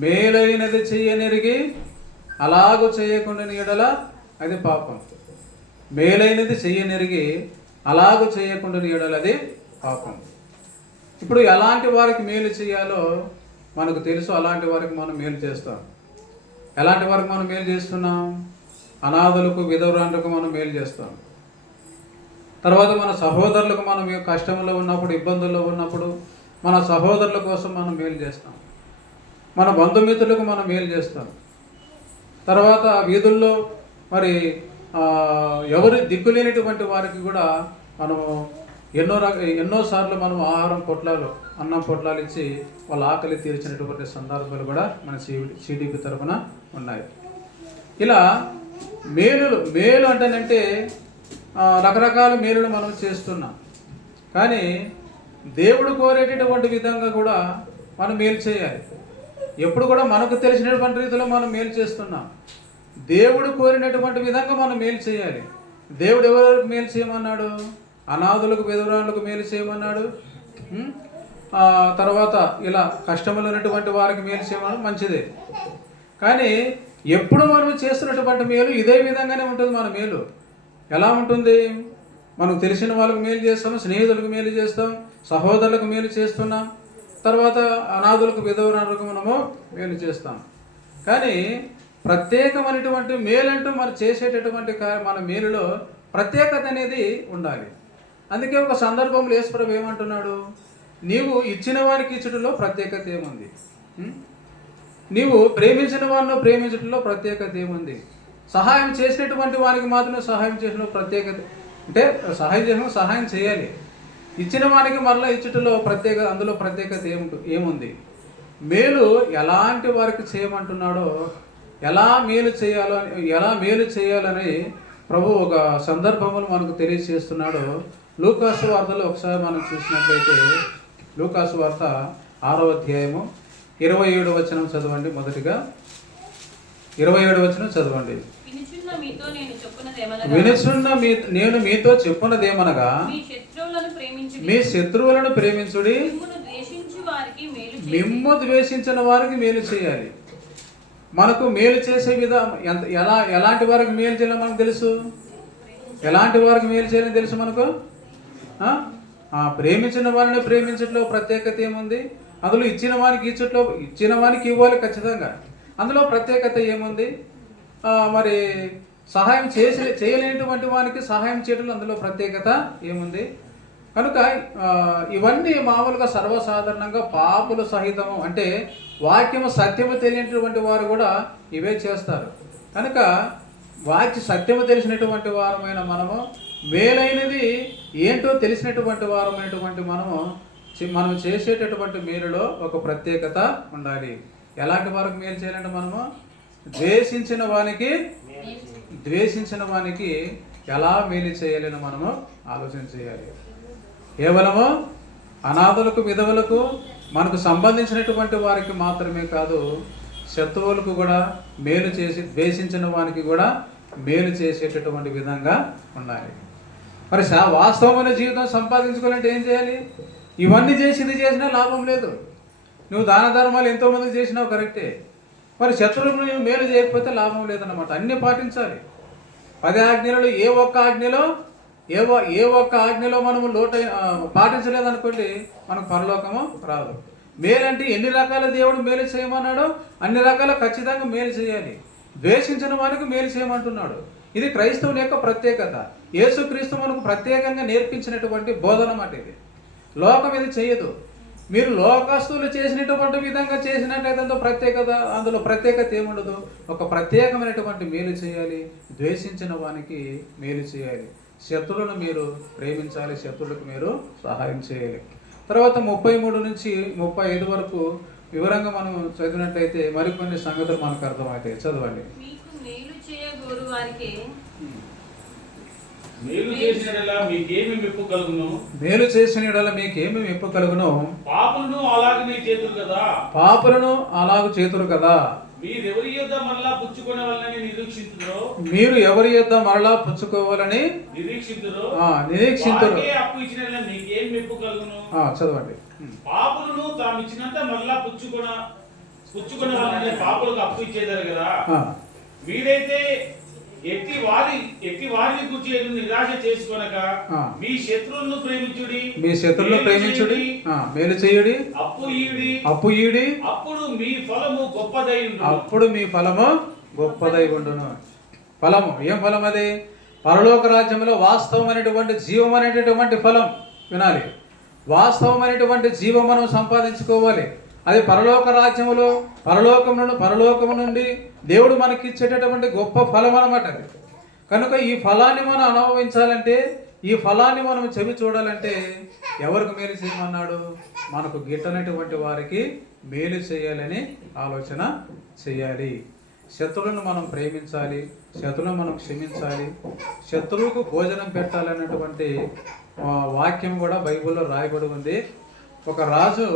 మేలైనది చెయ్యనెరిగి అలాగూ చేయకుండా ఎడల అది పాపం. మేలైనది చెయ్యనెరిగి అలాగూ చేయకుండా ఎడల అది పాపం. ఇప్పుడు ఎలాంటి వారికి మేలు చేయాలో మనకు తెలుసు. అలాంటి వారికి మనం మేలు చేస్తాం. ఎలాంటి వారికి మనం మేలు చేస్తున్నాం? అనాథులకు, విధవరాండ్రకు మనం మేలు చేస్తాం. తర్వాత మన సహోదరులకు మనం కష్టంలో ఉన్నప్పుడు, ఇబ్బందుల్లో ఉన్నప్పుడు మన సహోదరుల కోసం మనం మేలు చేస్తాం. మన బంధుమిత్రులకు మనం మేలు చేస్తాం. తర్వాత వీధుల్లో మరి ఎవరి దిక్కులేనటువంటి వారికి కూడా మనము ఎన్నోసార్లు మనం అన్నం పొట్లాలు ఇచ్చి వాళ్ళ ఆకలి తీర్చినటువంటి సందర్భాలు కూడా మన సిడిపి తరఫున ఉన్నాయి. ఇలా మేలు అంటేనంటే రకరకాల మేలును మనం చేస్తున్నాం. కానీ దేవుడు కోరేటటువంటి విధంగా కూడా మనం మేలు చేయాలి. ఎప్పుడు కూడా మనకు తెలిసినటువంటి రీతిలో మనం మేలు చేస్తున్నాం. దేవుడు కోరినటువంటి విధంగా మనం మేలు చేయాలి. దేవుడు ఎవరికి మేలు చేయమన్నాడు? అనాథులకు, విధవరాళ్ళకు మేలు చేయమన్నాడు. తర్వాత ఇలా కష్టములు ఉన్నటువంటి వారికి మేలు చేయమన్నాడు, మంచిదే. కానీ ఎప్పుడు మనం చేస్తున్నటువంటి మేలు ఇదే విధంగానే ఉంటుంది. మన మేలు ఎలా ఉంటుంది? మనకు తెలిసిన వాళ్ళకు మేలు చేస్తాం, స్నేహితులకు మేలు చేస్తాం, సహోదరులకు మేలు చేస్తున్నాం, తర్వాత అనాథులకు, విధవరాలకు మనము మేలు చేస్తాం. కానీ ప్రత్యేకమైనటువంటి మేలంటూ మనం చేసేటటువంటి మన మేలులో ప్రత్యేకత అనేది ఉండాలి. అందుకే ఒక సందర్భంలో యేసుప్రభువు ఏమంటున్నాడు? నీవు ఇచ్చిన వారికి ఇచ్చుటలో ప్రత్యేకత ఏముంది? నీవు ప్రేమించిన వారిని ప్రేమించడంలో ప్రత్యేకత ఏముంది? సహాయం చేసినటువంటి వారికి మాత్రమే సహాయం చేసిన ప్రత్యేకత అంటే సహాయం చేయాలి. ఇచ్చిన వారికి మరలా ఇచ్చుటలో అందులో ప్రత్యేకత ఏముంది? మేలు ఎలాంటి వారికి చేయమంటున్నాడో, ఎలా మేలు చేయాలని ప్రభు ఒక సందర్భంలో మనకు తెలియజేస్తున్నాడు. లూకాసు వార్తలో ఒకసారి మనం చూసినట్లయితే లూకాసు వార్త 6వ అధ్యాయము 27వ వచనం చదవండి. మొదటిగా 27వ వచనం చదవండి. నేను మీతో చెప్పున్నదేమనగా మీ శత్రువులను ప్రేమించుడి, మిమ్ము ద్వేషించిన వారికి మేలు చేయాలి. మనకు మేలు చేసే విధానం ఎలాంటి వారికి మేలు చేయాలో మనకు తెలుసు. ఎలాంటి వారికి మేలు చేయాలని తెలుసు మనకు. ప్రేమించిన వారిని ప్రేమించట్లో ప్రత్యేకత ఏముంది? అందులో ఇచ్చిన వారికి ఇవ్వాలి ఖచ్చితంగా. అందులో ప్రత్యేకత ఏముంది? మరి సహాయం చేయలేనటువంటి వానికి సహాయం చేయడంలో అందులో ప్రత్యేకత ఏముంది? కనుక ఇవన్నీ మామూలుగా సర్వసాధారణంగా పాపులు సహితము, అంటే వాక్యము సత్యము తెలియనటువంటి వారు కూడా ఇవే చేస్తారు. కనుక సత్యము తెలిసినటువంటి వారమైన మనము, మేలైనది ఏంటో తెలిసినటువంటి వారమైనటువంటి మనం చేసేటటువంటి మేలులో ఒక ప్రత్యేకత ఉండాలి. ఎలాంటి వారికి మేలు చేయాలంటే మనము ద్వేషించిన వానికి ఎలా మేలు చేయాలని మనము ఆలోచన చేయాలి. కేవలము అనాథులకు, విధవులకు, మనకు సంబంధించినటువంటి వారికి మాత్రమే కాదు, శత్రువులకు కూడా మేలు చేసి, ద్వేషించిన వానికి కూడా మేలు చేసేటటువంటి విధంగా ఉండాలి. మరి వాస్తవమైన జీవితం సంపాదించుకోవాలంటే ఏం చేయాలి? ఇవన్నీ చేసి ఇది చేసినా లాభం లేదు. నువ్వు దాన ధర్మాలు ఎంతోమందికి చేసినావు కరెక్టే, మరి శత్రువులకు నువ్వు మేలు చేయకపోతే లాభం లేదన్నమాట. అన్నీ పాటించాలి. 10 ఆజ్ఞలలో ఏ ఒక్క ఆజ్ఞలో మనము పాటించలేదనుకోండి, మనకు పరలోకము రాదు. మేలంటే ఎన్ని రకాల దేవుడు మేలు చేయమన్నాడో అన్ని రకాల ఖచ్చితంగా మేలు చేయాలి. ద్వేషించిన వారికి మేలు చేయమంటున్నాడు. ఇది క్రైస్తవుని యొక్క ప్రత్యేకత. యేసుక్రీస్తు మనకు ప్రత్యేకంగా నేర్పించినటువంటి బోధన మాట ఇది. లోకం ఇది చేయదు. మీరు లోకస్తులు చేసినటువంటి విధంగా చేసినట్లయితే అందులో ప్రత్యేకత ఏముండదు. ఒక ప్రత్యేకమైనటువంటి మేలు చేయాలి. ద్వేషించిన వానికి మేలు చేయాలి. శత్రువులను మీరు ప్రేమించాలి. శత్రువులకు మీరు సహాయం చేయాలి. తర్వాత 33 నుంచి 35 వరకు వివరంగా మనం చదివినట్లయితే మరికొన్ని సంగతులు మనకు అర్థమవుతాయి. చదవండి. మేలు చేసిన యెడల మీకేమి మెప్పు కలుగును? పాపులను అలాగు చేతురు కదా. మీరు ఎవరి యొద్ద మరలా పుచ్చుకోవాలని నిరీక్షింతురు. అప్పు ఇచ్చిన మీకేం మెప్పు కలుగును? చదవండి. పాపులను తాము ఇచ్చినంత మరలా పుచ్చుకునే వాళ్ళని పాపులకు అప్పు ఇచ్చేదారు కదా. మీరైతే ఎట్టి వారిని గురించి నిరాశ చేసుకొనక మీ శత్రువులను ప్రేమించుడి, మేలు చేయుడి, అప్పు ఈడి, అప్పుడు మీ ఫలము గొప్పదై ఉండును. ఫలము ఏం ఫలం? అది పరలోక రాజ్యంలో వాస్తవమైనటువంటి జీవం అనేటటువంటి ఫలం. వినాలి, వాస్తవమైనటువంటి జీవం మనం సంపాదించుకోవాలి. అది పరలోక రాజ్యములో పరలోకము నుండి దేవుడు మనకి ఇచ్చేటటువంటి గొప్ప ఫలం అన్నమాట అది. కనుక ఈ ఫలాన్ని మనం అనుభవించాలంటే, ఈ ఫలాన్ని మనం చెవి చూడాలంటే ఎవరికి మేలు చేయమన్నాడు? మనకు గిట్టనటువంటి వారికి మేలు చేయాలని ఆలోచన చేయాలి. శత్రువులను మనం ప్రేమించాలి, శత్రువులను మనం క్షమించాలి, శత్రువుకు భోజనం పెట్టాలన్నటువంటి వాక్యం కూడా బైబిల్లో రాయబడి ఉంది. ఒక రాజు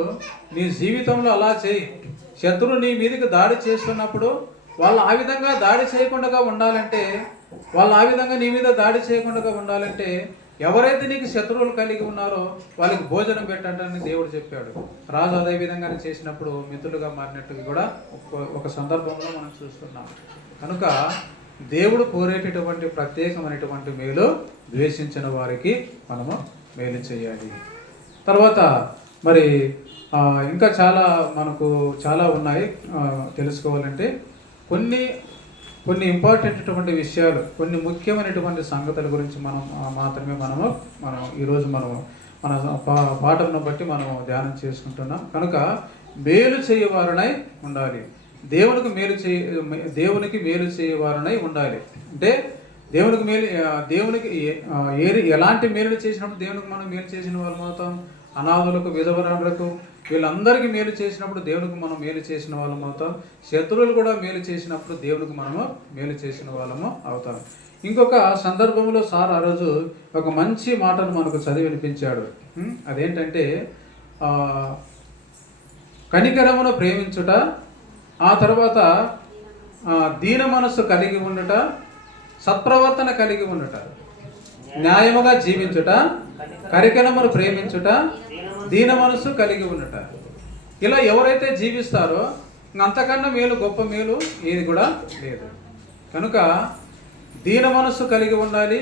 నీ జీవితంలో అలా చేయి. శత్రువు నీ మీదకి దాడి చేస్తున్నప్పుడు వాళ్ళు ఆ విధంగా దాడి చేయకుండా ఉండాలంటే ఎవరైతే నీకు శత్రువులు కలిగి ఉన్నారో వాళ్ళకి భోజనం పెట్టండి దేవుడు చెప్పాడు. రాజు అదే విధంగా చేసినప్పుడు మిత్రులుగా మారినట్టుగా కూడా ఒక సందర్భంలో మనం చూస్తున్నాం. కనుక దేవుడు కోరేటటువంటి ప్రత్యేకమైనటువంటి మేలు ద్వేషించిన వారికి మనము మేలు చేయాలి. తర్వాత మరి ఇంకా చాలా ఉన్నాయి తెలుసుకోవాలంటే. కొన్ని ఇంపార్టెంట్ విషయాలు, కొన్ని ముఖ్యమైనటువంటి సంగతుల గురించి మనం ఈరోజు మన పాఠంను బట్టి మనం ధ్యానం చేసుకుంటున్నాం. కనుక మేలు చేయవారనై ఉండాలి. దేవునికి మేలు చేయవారనై ఉండాలి. అంటే దేవునికి ఎలాంటి మేలు చేసినప్పుడు దేవునికి మనం మేలు చేసిన వాళ్ళం అవుతాం. అనాథులకు, విధవరాలకు, వీళ్ళందరికీ మేలు చేసినప్పుడు దేవునికి మనం మేలు చేసిన వాళ్ళం అవుతాం. శత్రువులు కూడా మేలు చేసినప్పుడు దేవునికి మనము మేలు చేసిన వాళ్ళము అవుతాం. ఇంకొక సందర్భంలో సార్ ఆ రోజు ఒక మంచి మాటను మనకు చదివి వినిపించాడు. అదేంటంటే కనికరమును ప్రేమించుట, ఆ తర్వాత దీన మనస్సు కలిగి ఉండుట, సత్ప్రవర్తన కలిగి ఉండుట, న్యాయముగా జీవించుట, కనికరమును ప్రేమించుట, దీన మనస్సు కలిగి ఉండుట. ఇలా ఎవరైతే జీవిస్తారో అంతకన్నా గొప్ప మేలు ఏది కూడా లేదు. కనుక దీన మనస్సు కలిగి ఉండాలి,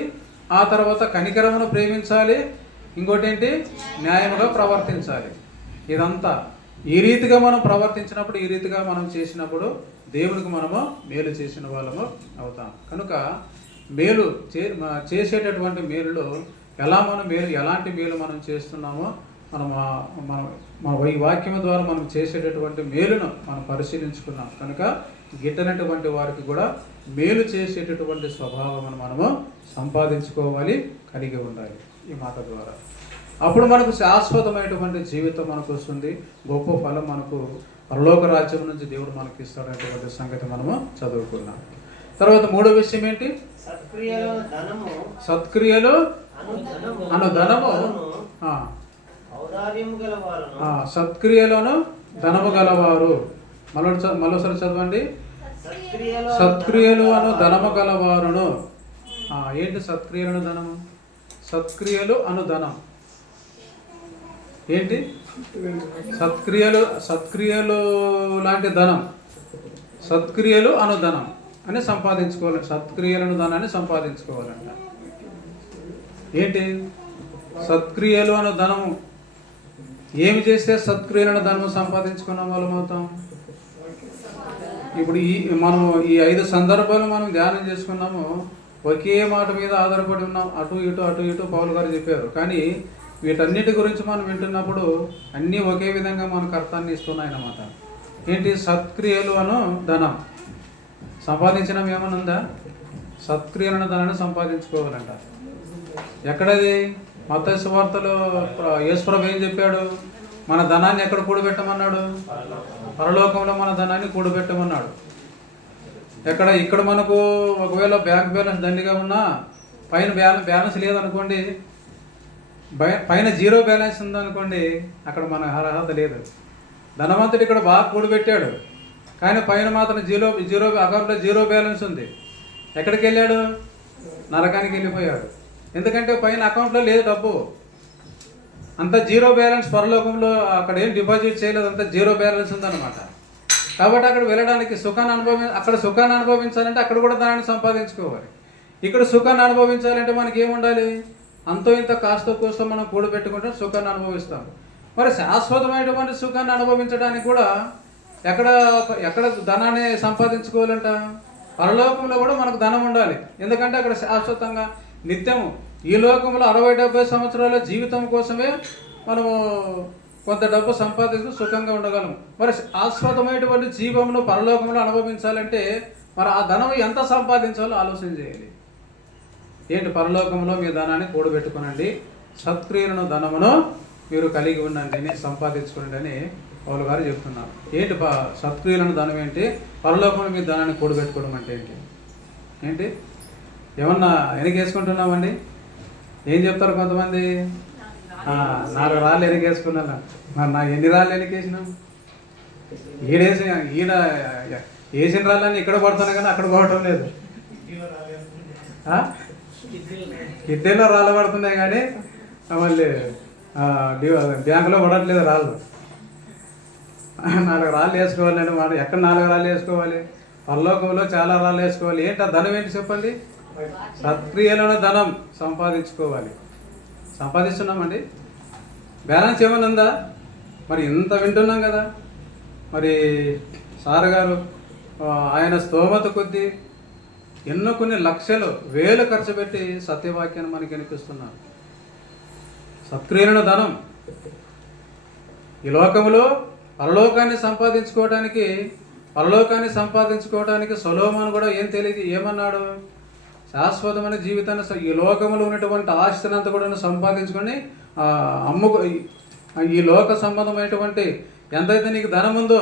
ఆ తర్వాత కనికరమును ప్రేమించాలి, ఇంకోటి ఏంటి, న్యాయముగా ప్రవర్తించాలి. ఇదంతా ఈ రీతిగా మనం ప్రవర్తించినప్పుడు, ఈ రీతిగా మనం చేసినప్పుడు దేవునికి మనము మేలు చేసిన వాళ్ళము అవుతాం. కనుక మేలు చేసేటటువంటి మేలులో ఎలాంటి మేలు మనం చేస్తున్నామో మనం ఈ వాక్యం ద్వారా మనం చేసేటటువంటి మేలును మనం పరిశీలించుకున్నాం కనుక గిట్టనటువంటి వారికి కూడా మేలు చేసేటటువంటి స్వభావం మనము సంపాదించుకోవాలి, కలిగి ఉండాలి ఈ మాట ద్వారా. అప్పుడు మనకు శాశ్వతమైనటువంటి జీవితం మనకు వస్తుంది, గొప్ప ఫలం మనకు పరలోక రాజ్యం నుంచి దేవుడు మనకి ఇస్తాడనేటువంటి సంగతి మనము చదువుకున్నాం. తర్వాత మూడో విషయం ఏంటి? సత్క్రియలు అను ధనము, సత్క్రియలను ధనము గలవారు. మరోసారి చదవండి. సత్క్రియలు అను ధనము గలవారును. ఏంటి సత్క్రియలను ధనము? సత్క్రియలు అను ధనం ఏంటి? సత్క్రియలు లాంటి ధనం, సత్క్రియలు అను ధనం అని సంపాదించుకోవాలి. సత్క్రియలను ధనాన్ని సంపాదించుకోవాలంట. ఏంటి సత్క్రియలు అను ధనము? ఏమి చేస్తే సత్క్రియలను ధనము సంపాదించుకున్న వాళ్ళం అవుతాం? ఇప్పుడు మనం ఈ 5 సందర్భాలు మనం ధ్యానం చేసుకున్నాము. ఒకే మాట మీద ఆధారపడి ఉన్నాం. అటు ఇటు పౌలు గారు చెప్పారు. కానీ వీటన్నిటి గురించి మనం వింటున్నప్పుడు అన్నీ ఒకే విధంగా మనకు అర్థాన్ని ఇస్తున్నాయి అన్నమాట. ఏంటి? సత్క్రియలు అను ధనం సంపాదించడం ఏమన్నా ఉందా? సత్క్రియలను ధనాన్ని సంపాదించుకోవాలంట. ఎక్కడది? మత్తయి సువార్తలో యేసుప్రభు ఏం చెప్పాడు? మన ధనాన్ని ఎక్కడ కూడబెట్టమన్నాడు? పరలోకంలో మన ధనాన్ని కూడబెట్టమన్నాడు. ఇక్కడ మనకు ఒకవేళ బ్యాంక్ బ్యాలెన్స్ దండిగా ఉన్నా పైన బ్యాలెన్స్ లేదనుకోండి, పైన 0 బ్యాలెన్స్ ఉందనుకోండి, అక్కడ మన అర్హత లేదు. ధనవంతుడు ఇక్కడ బాగా కూడబెట్టాడు, కానీ పైన మాత్రం జీరో అకౌంట్లో 0 బ్యాలెన్స్ ఉంది. ఎక్కడికి వెళ్ళాడు? నరకానికి వెళ్ళిపోయాడు. ఎందుకంటే పైన అకౌంట్లో లేదు డబ్బు, అంతా 0 బ్యాలెన్స్. పరలోకంలో అక్కడ ఏం డిపాజిట్ చేయలేదు, అంతా 0 బ్యాలెన్స్ ఉందన్నమాట. కాబట్టి అక్కడ వెళ్ళడానికి అక్కడ సుఖాన్ని అనుభవించాలంటే అక్కడ కూడా దాన్ని సంపాదించుకోవాలి. ఇక్కడ సుఖాన్ని అనుభవించాలంటే మనకి ఏముండాలి? అంతో ఇంత కాస్త కోసం మనం కూడబెట్టుకుంటే సుఖాన్ని అనుభవిస్తాం. మరి శాశ్వతమైనటువంటి సుఖాన్ని అనుభవించడానికి కూడా ఎక్కడ ధనాన్ని సంపాదించుకోవాలంట? పరలోకంలో కూడా మనకు ధనం ఉండాలి. ఎందుకంటే అక్కడ శాశ్వతంగా నిత్యము ఈ లోకంలో 60-70 సంవత్సరాల జీవితం కోసమే మనము కొంత డబ్బు సంపాదించుకుని సుఖంగా ఉండగలం. మరి శాశ్వతమైనటువంటి జీవమును పరలోకంలో అనుభవించాలంటే మరి ఆ ధనం ఎంత సంపాదించాలో ఆలోచన చేయాలి. ఏంటి? పరలోకంలో మీ ధనాన్ని కూడబెట్టుకునండి, సత్క్రియలను ధనమును మీరు కలిగి ఉండండి, సంపాదించుకోండి అని పౌలు గారు చెప్తున్నారు. ఏంటి సత్క్రియలను ధనం ఏంటి? పరలోకంలో మీ ధనాన్ని కూడబెట్టుకోవడం అంటే ఏంటి? ఏమన్నా వెనకేసుకుంటున్నామండి? ఏం చెప్తారు కొంతమంది? 4 రాళ్ళు వెనకేసుకున్నాను. మరి నా ఎన్ని రాళ్ళు వెనకేసినాం? ఈడ వేసిన రాళ్ళని ఇక్కడ పడుతున్నాయి కానీ అక్కడ పోవటం లేదు. కిడ్నీలో రాళ్ళు పడుతున్నాయి కానీ మళ్ళీ బ్యాంకులో పడట్లేదు రాళ్ళు. 4 రాళ్ళు వేసుకోవాలని మాట. ఎక్కడ 4 రాళ్ళు వేసుకోవాలి? పరలోకంలో చాలా రాళ్ళు వేసుకోవాలి. ఏంటి ఆ ధనం ఏంటి చెప్పండి? సత్క్రియలను ధనం సంపాదించుకోవాలి. సంపాదిస్తున్నామండి? బ్యాలెన్స్ ఏమైనా ఉందా? మరి ఇంత వింటున్నాం కదా. మరి సార్ గారు ఆయన స్తోమత కొద్దీ కొన్ని లక్షలు వేలు ఖర్చు పెట్టి సత్యవాక్యాన్ని మనకి వినిపిస్తున్నారు. సత్క్రియలను ధనం ఈ లోకంలో పరలోకాన్ని సంపాదించుకోవడానికి సొలొమోను కూడా ఏమన్నాడు? శాశ్వతమైన జీవితాన్ని ఈ లోకంలో ఉన్నటువంటి ఆస్తినంతా కూడా సంపాదించుకొని ఈ లోక సంబంధమైనటువంటి ఎంతైతే నీకు ధనం ఉందో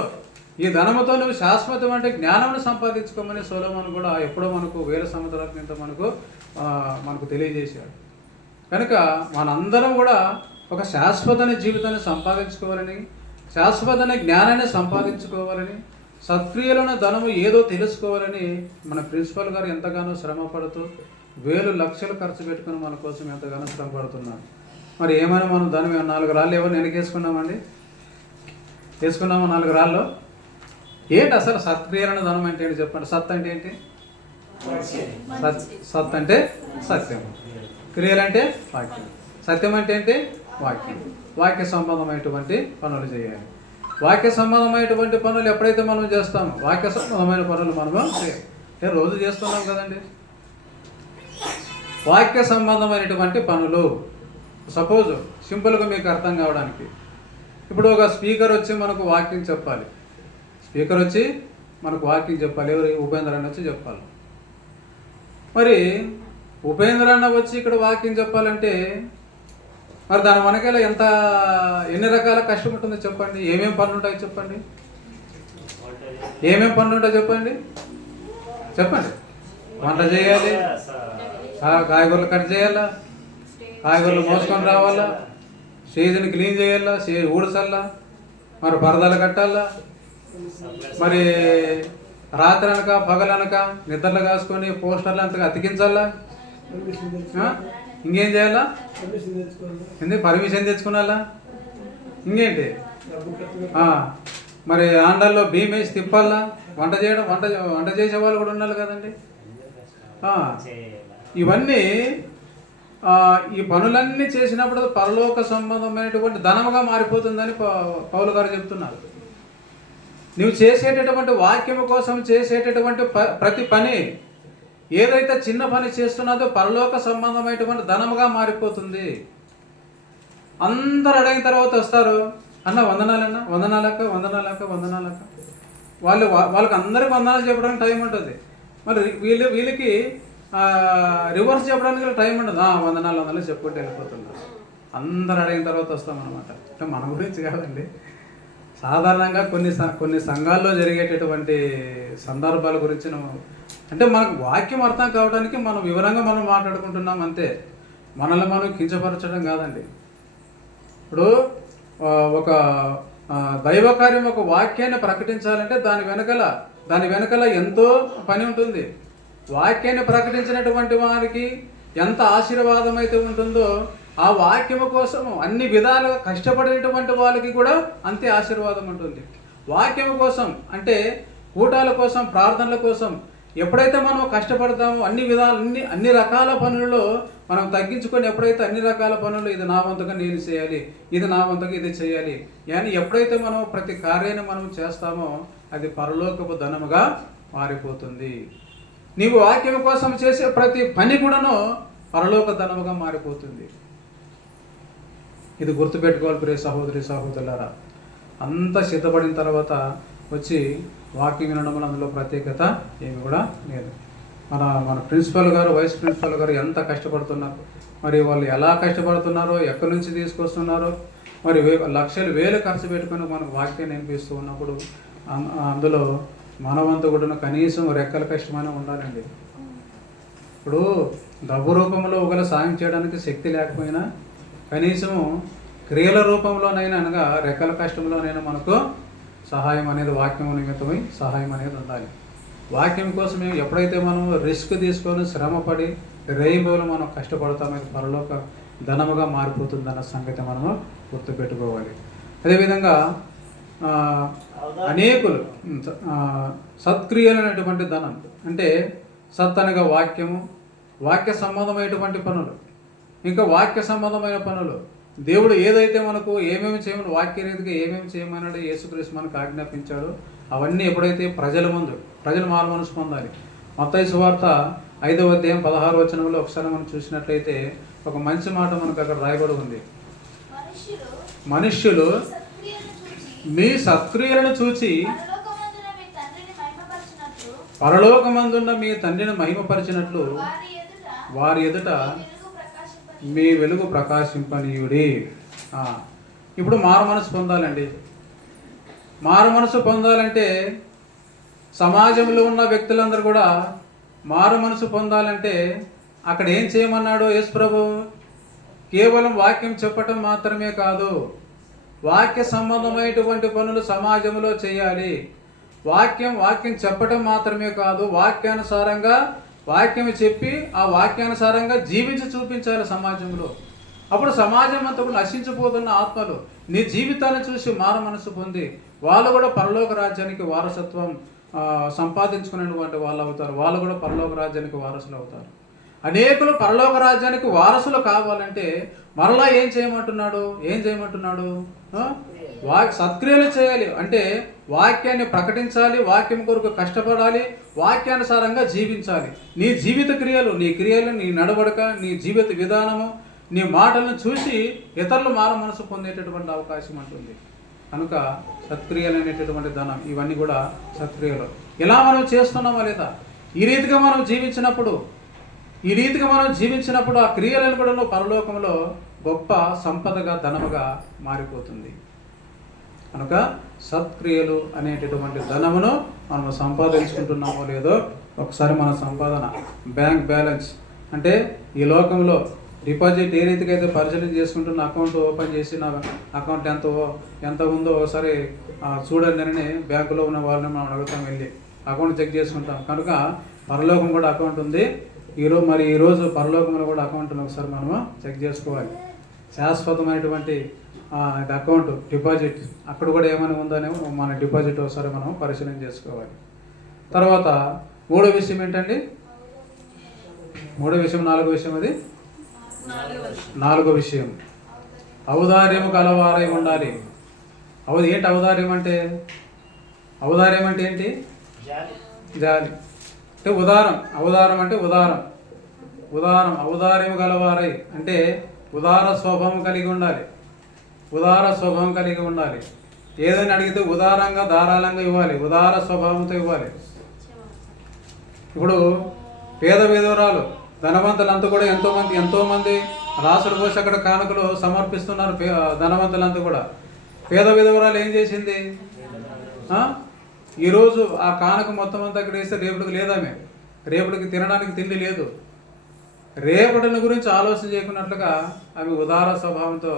ఈ ధనముతో నువ్వు శాశ్వతమైన జ్ఞానమును సంపాదించుకోమని సొలొమోను కూడా ఎప్పుడో మనకు 1000 సంవత్సరాల క్రితం మనకు తెలియజేశాడు. కనుక మనందరం కూడా ఒక శాశ్వతమైన జీవితాన్ని సంపాదించుకోవాలని, శాశ్వతమైన జ్ఞానాన్ని సంపాదించుకోవాలని, సత్క్రియలను ధనము ఏదో తెలుసుకోవాలని మన ప్రిన్సిపల్ గారు ఎంతగానో శ్రమ పడుతూ వేలు లక్షలు ఖర్చు పెట్టుకుని మన కోసం ఎంతగానో శ్రమ పడుతున్నారు. మరి ఏమైనా మనం ధనం 4 రాళ్ళు ఏమైనా వెనకేసుకున్నామండి? వేసుకున్నామా 4 రాళ్ళు? ఏంటి అసలు సత్క్రియలను ధనం అంటే ఏంటి చెప్పండి? సత్ అంటే ఏంటి? సత్ అంటే సత్యం, క్రియలు అంటే వాక్యం, సత్యం అంటే ఏంటి? వాక్యం. వాక్య సంబంధమైనటువంటి పనులు చేయాలి. వాక్య సంబంధమైనటువంటి పనులు ఎప్పుడైతే మనం చేస్తామో వాక్య సంబంధమైన పనులు మనము రోజు చేస్తున్నాం కదండి. వాక్య సంబంధమైనటువంటి పనులు. సపోజ్ సింపుల్గా మీకు అర్థం కావడానికి, ఇప్పుడు ఒక స్పీకర్ వచ్చి మనకు వాక్యం చెప్పాలి. స్పీకర్ వచ్చి మనకు వాక్యం చెప్పాలి. ఎవరు? ఉపేంద్ర అన్న వచ్చి చెప్పాలి. మరి ఉపేంద్ర అన్న వచ్చి ఇక్కడ వాక్యం చెప్పాలంటే మరి దాని వెనకాల ఎన్ని రకాల కష్టం ఉంటుందో చెప్పండి. ఏమేమి పనులు ఉంటాయో చెప్పండి. ఏమేమి పనులు ఉంటాయో చెప్పండి. వంట చేయాలి, కాయగూరలు కట్ చేయాలా, కాయగూరలు మోసుకొని రావాలా, స్టేజ్ని క్లీన్ చేయాలా, స్టేజ్ ఊడ్చల్లా, మరి పరదాలు కట్టాలా, మరి రాత్రి అనక పగలనక నిద్రలు కాసుకొని పోస్టర్లు అంతగా అతికించాలా, ఇంకేం చేయాలా? పర్మిషన్ తెచ్చుకోవాలా, ఇంకేంటి మరి ఆండాల్లో బియ్యం వేసి తిప్పాలా, వంట చేసే వాళ్ళు కూడా ఉండాలి కదండి. ఇవన్నీ ఈ పనులన్నీ చేసినప్పుడు పరలోక సంబంధమైనటువంటి ధనముగా మారిపోతుందని పౌలు గారు చెప్తున్నారు. నువ్వు చేసేటటువంటి వాక్యము కోసం చేసేటటువంటి ప్రతి పని ఏదైతే చిన్న పని చేస్తున్నదో పరలోక సంబంధమైనటువంటి ధనముగా మారిపోతుంది. అందరు అడిగిన తర్వాత వస్తారు, అన్న వందనాలన్నా, వందనాలక్క. వాళ్ళకి అందరికి వందనాలు చెప్పడానికి టైం ఉంటుంది. మరి వీళ్ళకి రివర్స్ చెప్పడానికి టైం ఉండదు. వందనాలు చెప్పుకుంటూ వెళ్ళిపోతున్నారు. అందరు అడిగిన తర్వాత వస్తామన్నమాట. అంటే మన గురించి కాదండి, సాధారణంగా కొన్ని సంఘాల్లో జరిగేటటువంటి సందర్భాల గురించి అంటే మనకు వాక్యం అర్థం కావడానికి మనం వివరంగా మాట్లాడుకుంటున్నాం అంతే. మనల్ని మనం కించపరచడం కాదండి. ఇప్పుడు ఒక దైవ కార్యం, ఒక వాక్యాన్ని ప్రకటించాలంటే దాని వెనకాల ఎంతో పని ఉంటుంది. వాక్యాన్ని ప్రకటించినటువంటి వారికి ఎంత ఆశీర్వాదం అయితే ఉంటుందో ఆ వాక్యము కోసం అన్ని విధాలుగా కష్టపడినటువంటి వాళ్ళకి కూడా అంతే ఆశీర్వాదం ఉంటుంది. వాక్యము కోసం అంటే కూటాల కోసం, ప్రార్థనల కోసం ఎప్పుడైతే మనం కష్టపడతామో అన్ని రకాల పనులలో మనం తగ్గించుకొని ఎప్పుడైతే అన్ని రకాల పనులు ఇది నా వంతుగా నేను చేయాలి, ఇది నా వంతుగా ఇది చేయాలి అని ఎప్పుడైతే మనం ప్రతి కార్యాన్ని మనం చేస్తామో అది పరలోకపు ధనముగా మారిపోతుంది. నీవు వాక్యం కోసం చేసే ప్రతి పని కూడాను పరలోక ధనముగా మారిపోతుంది. ఇది గుర్తుపెట్టుకోవాలి ప్రియ సహోదరి సహోదరులారా. అంతా సిద్ధపడిన తర్వాత వచ్చి వాక్యం వినడం వల్ల అందులో ప్రత్యేకత ఏమి కూడా లేదు. మన ప్రిన్సిపల్ గారు, వైస్ ప్రిన్సిపల్ గారు ఎంత కష్టపడుతున్నారు, మరి వాళ్ళు ఎలా కష్టపడుతున్నారో, ఎక్కడి నుంచి తీసుకొస్తున్నారో, మరి లక్షలు వేలు ఖర్చు పెట్టుకుని మనకు వాక్యాన్ని వినిపిస్తూ ఉన్నప్పుడు అందులో మనవంతు కూడా కనీసం రెక్కల కష్టమైనా ఉండాలండి. ఇప్పుడు డబ్బు రూపంలో ఒకవేళ సాయం చేయడానికి శక్తి లేకపోయినా కనీసం క్రియల రూపంలోనైనా అనగా రెక్కల కష్టంలోనైనా మనకు సహాయం అనేది వాక్యం నిమిత్తమై సహాయం అనేది ఉండాలి. వాక్యం కోసం ఎప్పుడైతే మనం రిస్క్ తీసుకొని శ్రమపడి రేయిబోలు మనం కష్టపడతామో పరలోక ధనముగా మారిపోతుందన్న సంగతి మనము గుర్తుపెట్టుకోవాలి. అదేవిధంగా అనేకులు సత్క్రియలు అనేటువంటి ధనం అంటే సత్ అనగా వాక్యము, వాక్య సంబంధమైనటువంటి పనులు, ఇంకా వాక్య సంబంధమైన పనులు దేవుడు ఏదైతే మనకు ఏమేమి చేయమని వాక్య రీతిగా ఏమేమి చేయమన్నాడు యేసుక్రీస్తు మనకు ఆజ్ఞాపించాడో అవన్నీ ఎప్పుడైతే ప్రజలు మారు మనసు పొందాలి. మత్తయి సువార్త 5వ అధ్యాయం 16వ వచనంలో ఒకసారి మనం చూసినట్లయితే ఒక మంచి మాట మనకు అక్కడ రాయబడి ఉంది. మనుష్యులు మీ సత్క్రియలను చూచి పరలోకమందున్న మీ తండ్రిని మహిమపరిచినట్లు వారి ఎదుట మీ వెలుగు ప్రకాశింపనీయుడి. ఇప్పుడు మారు మనసు పొందాలండి. మారు మనసు పొందాలంటే సమాజంలో ఉన్న వ్యక్తులందరూ కూడా మారు మనసు పొందాలంటే అక్కడ ఏం చేయమన్నాడో యేసు ప్రభు కేవలం వాక్యం చెప్పటం మాత్రమే కాదు, వాక్య సంబంధమైనటువంటి పనులు సమాజంలో చేయాలి. వాక్యం చెప్పటం మాత్రమే కాదు, వాక్యానుసారంగా వాక్యం చెప్పి ఆ వాక్యానుసారంగా జీవించి చూపించాలి సమాజంలో. అప్పుడు సమాజం అంతా కూడా నశించిపోతున్న ఆత్మలు నీ జీవితాన్ని చూసి మారు మనసు పొంది వాళ్ళు కూడా పరలోక రాజ్యానికి వారసత్వం సంపాదించుకునేటువంటి వాళ్ళు అవుతారు. వాళ్ళు కూడా పరలోక రాజ్యానికి వారసులు అవుతారు. అనేకులు పరలోక రాజ్యానికి వారసులు కావాలంటే మరలా ఏం చేయమంటున్నాడు? సత్క్రియలు చేయాలి. అంటే వాక్యాన్ని ప్రకటించాలి, వాక్యం కొరకు కష్టపడాలి, వాక్యానుసారంగా జీవించాలి. నీ జీవిత క్రియలు, నీ నడవడక, నీ జీవిత విధానము, నీ మాటలను చూసి ఇతరులు మారు మనసు పొందేటటువంటి అవకాశం ఉంటుంది. కనుక సత్క్రియలు అనేటటువంటి ధనం, ఇవన్నీ కూడా సత్క్రియలు. ఇలా మనం చేస్తున్నామా లేదా? ఈ రీతిగా మనం జీవించినప్పుడు ఆ క్రియలను కూడా పరలోకంలో గొప్ప సంపదగా, ధనముగా మారిపోతుంది. కనుక సత్క్రియలు అనేటటువంటి ధనమును మనం సంపాదించుకుంటున్నామో లేదో ఒకసారి మన సంపాదన, బ్యాంక్ బ్యాలెన్స్, అంటే ఈ లోకంలో డిపాజిట్ ఏ రీతికి అయితే పరిశీలన చేసుకుంటున్న అకౌంట్ ఓపెన్ చేసి నా అకౌంట్ ఎంత ఉందో ఒకసారి చూడండి అని బ్యాంకులో ఉన్న వాళ్ళని మనం అడుగుతాం, వెళ్ళి అకౌంట్ చెక్ చేసుకుంటాం. కనుక పరలోకం కూడా అకౌంట్ ఉంది. ఈరోజు పరలోకంలో కూడా అకౌంట్ని ఒకసారి మనము చెక్ చేసుకోవాలి. శాశ్వతమైనటువంటి అకౌంట్, డిపాజిట్, అక్కడ కూడా ఏమైనా ఉందనే మన డిపాజిట్ ఒకసారి మనం పరిశీలన చేసుకోవాలి. తర్వాత మూడో విషయం ఏంటండి? నాలుగో విషయం ఔదార్యము గలవారై ఉండాలి. ఏంటి ఔదార్యం అంటే? ఏంటి? జాలి అంటే ఉదారం. ఔదార్యము గలవారై అంటే ఉదార స్వభావం కలిగి ఉండాలి. ఏదైనా అడిగితే ఉదారంగా, ధారాళంగా ఇవ్వాలి, ఉదార స్వభావంతో ఇవ్వాలి. ఇప్పుడు పేద విధవరాలు, ధనవంతులంతా కూడా ఎంతోమంది రాసులు పోసి అక్కడ కానుకలు సమర్పిస్తున్నారు. ధనవంతులంతా కూడా. పేద విధవరాలు ఏం చేసింది? ఈరోజు ఆ కానుక మొత్తం అంతా అక్కడ వేస్తే రేపటికి లేదామే, రేపటికి తినడానికి తిండి లేదు. రేపటిని గురించి ఆలోచన చేయకున్నట్లుగా ఆమె ఉదార స్వభావంతో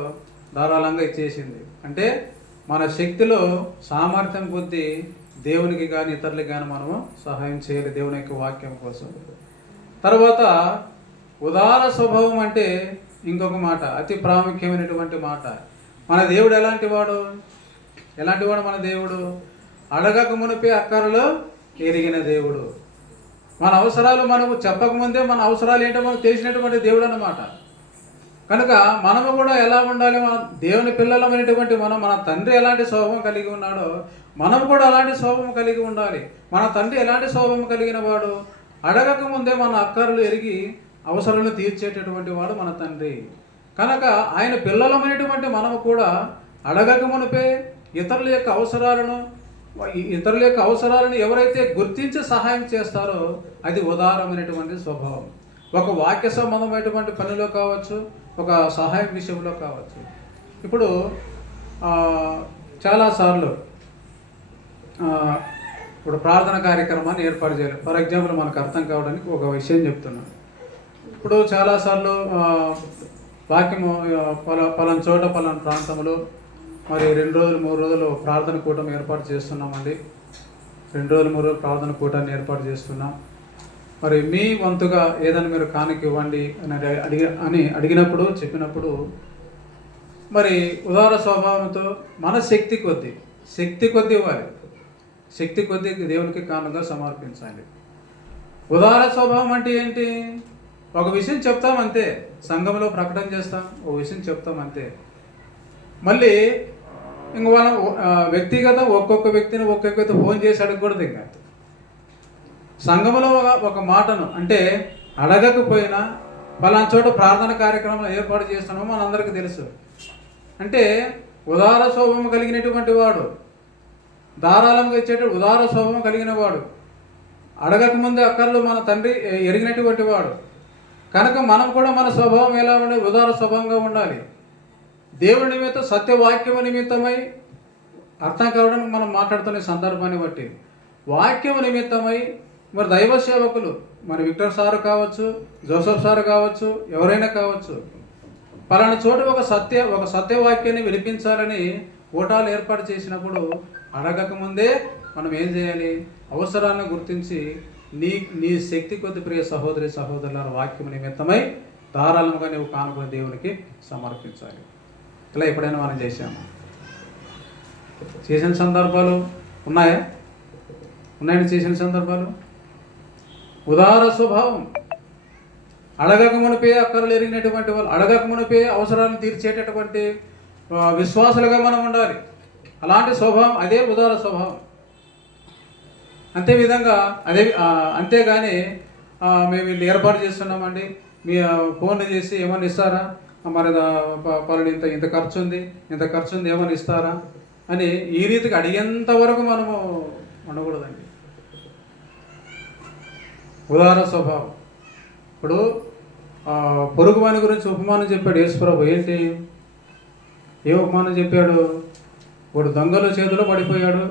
ధారాళంగా ఇచ్చేసింది. అంటే మన శక్తిలో సామర్థ్యం కొద్దీ దేవునికి కానీ ఇతరులకు కానీ మనము సహాయం చేయాలి, దేవుని యొక్క వాక్యం కోసం. తర్వాత ఉదార స్వభావం అంటే ఇంకొక మాట, అతి ప్రాముఖ్యమైనటువంటి మాట. మన దేవుడు ఎలాంటి వాడు? మన దేవుడు అడగక మునిపే అక్కరలో ఎరిగిన దేవుడు. మన అవసరాలు మనకు చెప్పకముందే మన అవసరాలు ఏంటో మనకు తెలిసినటువంటి దేవుడు అన్నమాట. కనుక మనము కూడా ఎలా ఉండాలి? మన దేవుని పిల్లలమైనటువంటి మన తండ్రి ఎలాంటి స్వభావం కలిగి ఉన్నాడో మనం కూడా అలాంటి స్వభావం కలిగి ఉండాలి. మన తండ్రి ఎలాంటి స్వభావం కలిగిన వాడు? అడగక ముందే మన అక్కర్లు ఎరిగి అవసరాలను తీర్చేటటువంటి వాడు మన తండ్రి. కనుక ఆయన పిల్లలమైనటువంటి మనము కూడా అడగక మునిపే ఇతరుల యొక్క అవసరాలను ఎవరైతే గుర్తించి సహాయం చేస్తారో అది ఉదారమైనటువంటి స్వభావం. ఒక వాక్య సంబంధమైనటువంటి పనిలో కావచ్చు, ఒక సహాయం విషయంలో కావచ్చు. ఇప్పుడు చాలాసార్లు ఇప్పుడు ప్రార్థన కార్యక్రమాన్ని ఏర్పాటు చేయాలి. ఫర్ ఎగ్జాంపుల్ మనకు అర్థం కావడానికి ఒక విషయం చెప్తున్నాను. ఇప్పుడు చాలాసార్లు వాక్యము పలానా చోట పలానా ప్రాంతంలో మరి 2 రోజులు 3 రోజులు ప్రార్థన కూటమి ఏర్పాటు చేస్తున్నామండి. 2 రోజులు 3 రోజులు ప్రార్థన కూటాన్ని ఏర్పాటు చేస్తున్నాం. మరి మీ వంతుగా ఏదైనా మీరు కానుక ఇవ్వండి అని చెప్పినప్పుడు మరి ఉదార స్వభావంతో మన శక్తి కొద్దీ ఇవ్వాలి. శక్తి కొద్దీ దేవునికి కానుక సమర్పించాలి. ఉదార స్వభావం అంటే ఏంటి? ఒక విషయం చెప్తాం అంతే, సంఘంలో ప్రకటన చేస్తాం, ఒక విషయం చెప్తాం అంతే. మళ్ళీ ఇంక మనం వ్యక్తిగతం ఒక్కొక్క వ్యక్తిని ఫోన్ చేసి అడగకూడదు. ఇంకా సంఘంలో ఒక మాటను అంటే అడగకపోయినా పలానా చోట ప్రార్థన కార్యక్రమం ఏర్పాటు చేస్తున్నామో మనందరికీ తెలుసు. అంటే ఉదార స్వభావం కలిగినటువంటి వాడు, ధారాళంగా ఇచ్చేటువంటి ఉదార స్వభావం కలిగిన వాడు, అడగకముందే అక్కర్లు మన తండ్రి ఎరిగినటువంటి వాడు. కనుక మనం కూడా మన స్వభావం ఎలా ఉండాలి? ఉదార స్వభావంగా ఉండాలి. దేవుడి నిమిత్తం, సత్యవాక్యము నిమిత్తమై అర్థం కావడానికి మనం మాట్లాడుతున్న సందర్భాన్ని బట్టి వాక్యము నిమిత్తమై మరి దైవ సేవకులు, మరి విక్టర్ సారు కావచ్చు, జోసఫ్ సారు కావచ్చు, ఎవరైనా కావచ్చు, పలానా చోట ఒక సత్యవాక్యాన్ని వినిపించాలని ఓటాలు ఏర్పాటు చేసినప్పుడు అడగకముందే మనం ఏం చేయాలి? అవసరాన్ని గుర్తించి నీ శక్తి కొద్ది ప్రియ సహోదరుల వాక్యం నిమిత్తమై ధారాళంగా నువ్వు కానుకొని దేవునికి సమర్పించాలి. ఇలా ఎప్పుడైనా మనం చేసిన సందర్భాలు ఉన్నాయండి చేసిన సందర్భాలు. ఉదార స్వభావం అడగక మునిపే అక్కర్లు ఎరిగినటువంటి వాళ్ళు, అడగక మునిపే అవసరాలను తీర్చేటటువంటి విశ్వాసులుగా మనం ఉండాలి. అలాంటి స్వభావం, అదే ఉదార స్వభావం. అంతే విధంగా అంతేగాని మేము వీళ్ళు ఏర్పాటు చేస్తున్నామండి, మీ ఫోన్లు చేసి ఏమన్నా ఇస్తారా, మరి పలానా ఇంత ఖర్చు ఉంది, ఏమన్నా ఇస్తారా అని ఈ రీతికి అడిగేంత వరకు మనము ఉండకూడదండి. ఉదార స్వభావం. ఇప్పుడు పొరుగు వాని గురించి ఉపమానం చెప్పాడు యేసుప్రభు. ఏంటి, ఏ ఉపమానం చెప్పాడు? వాడు దొంగల చేతిలో పడిపోయాడు,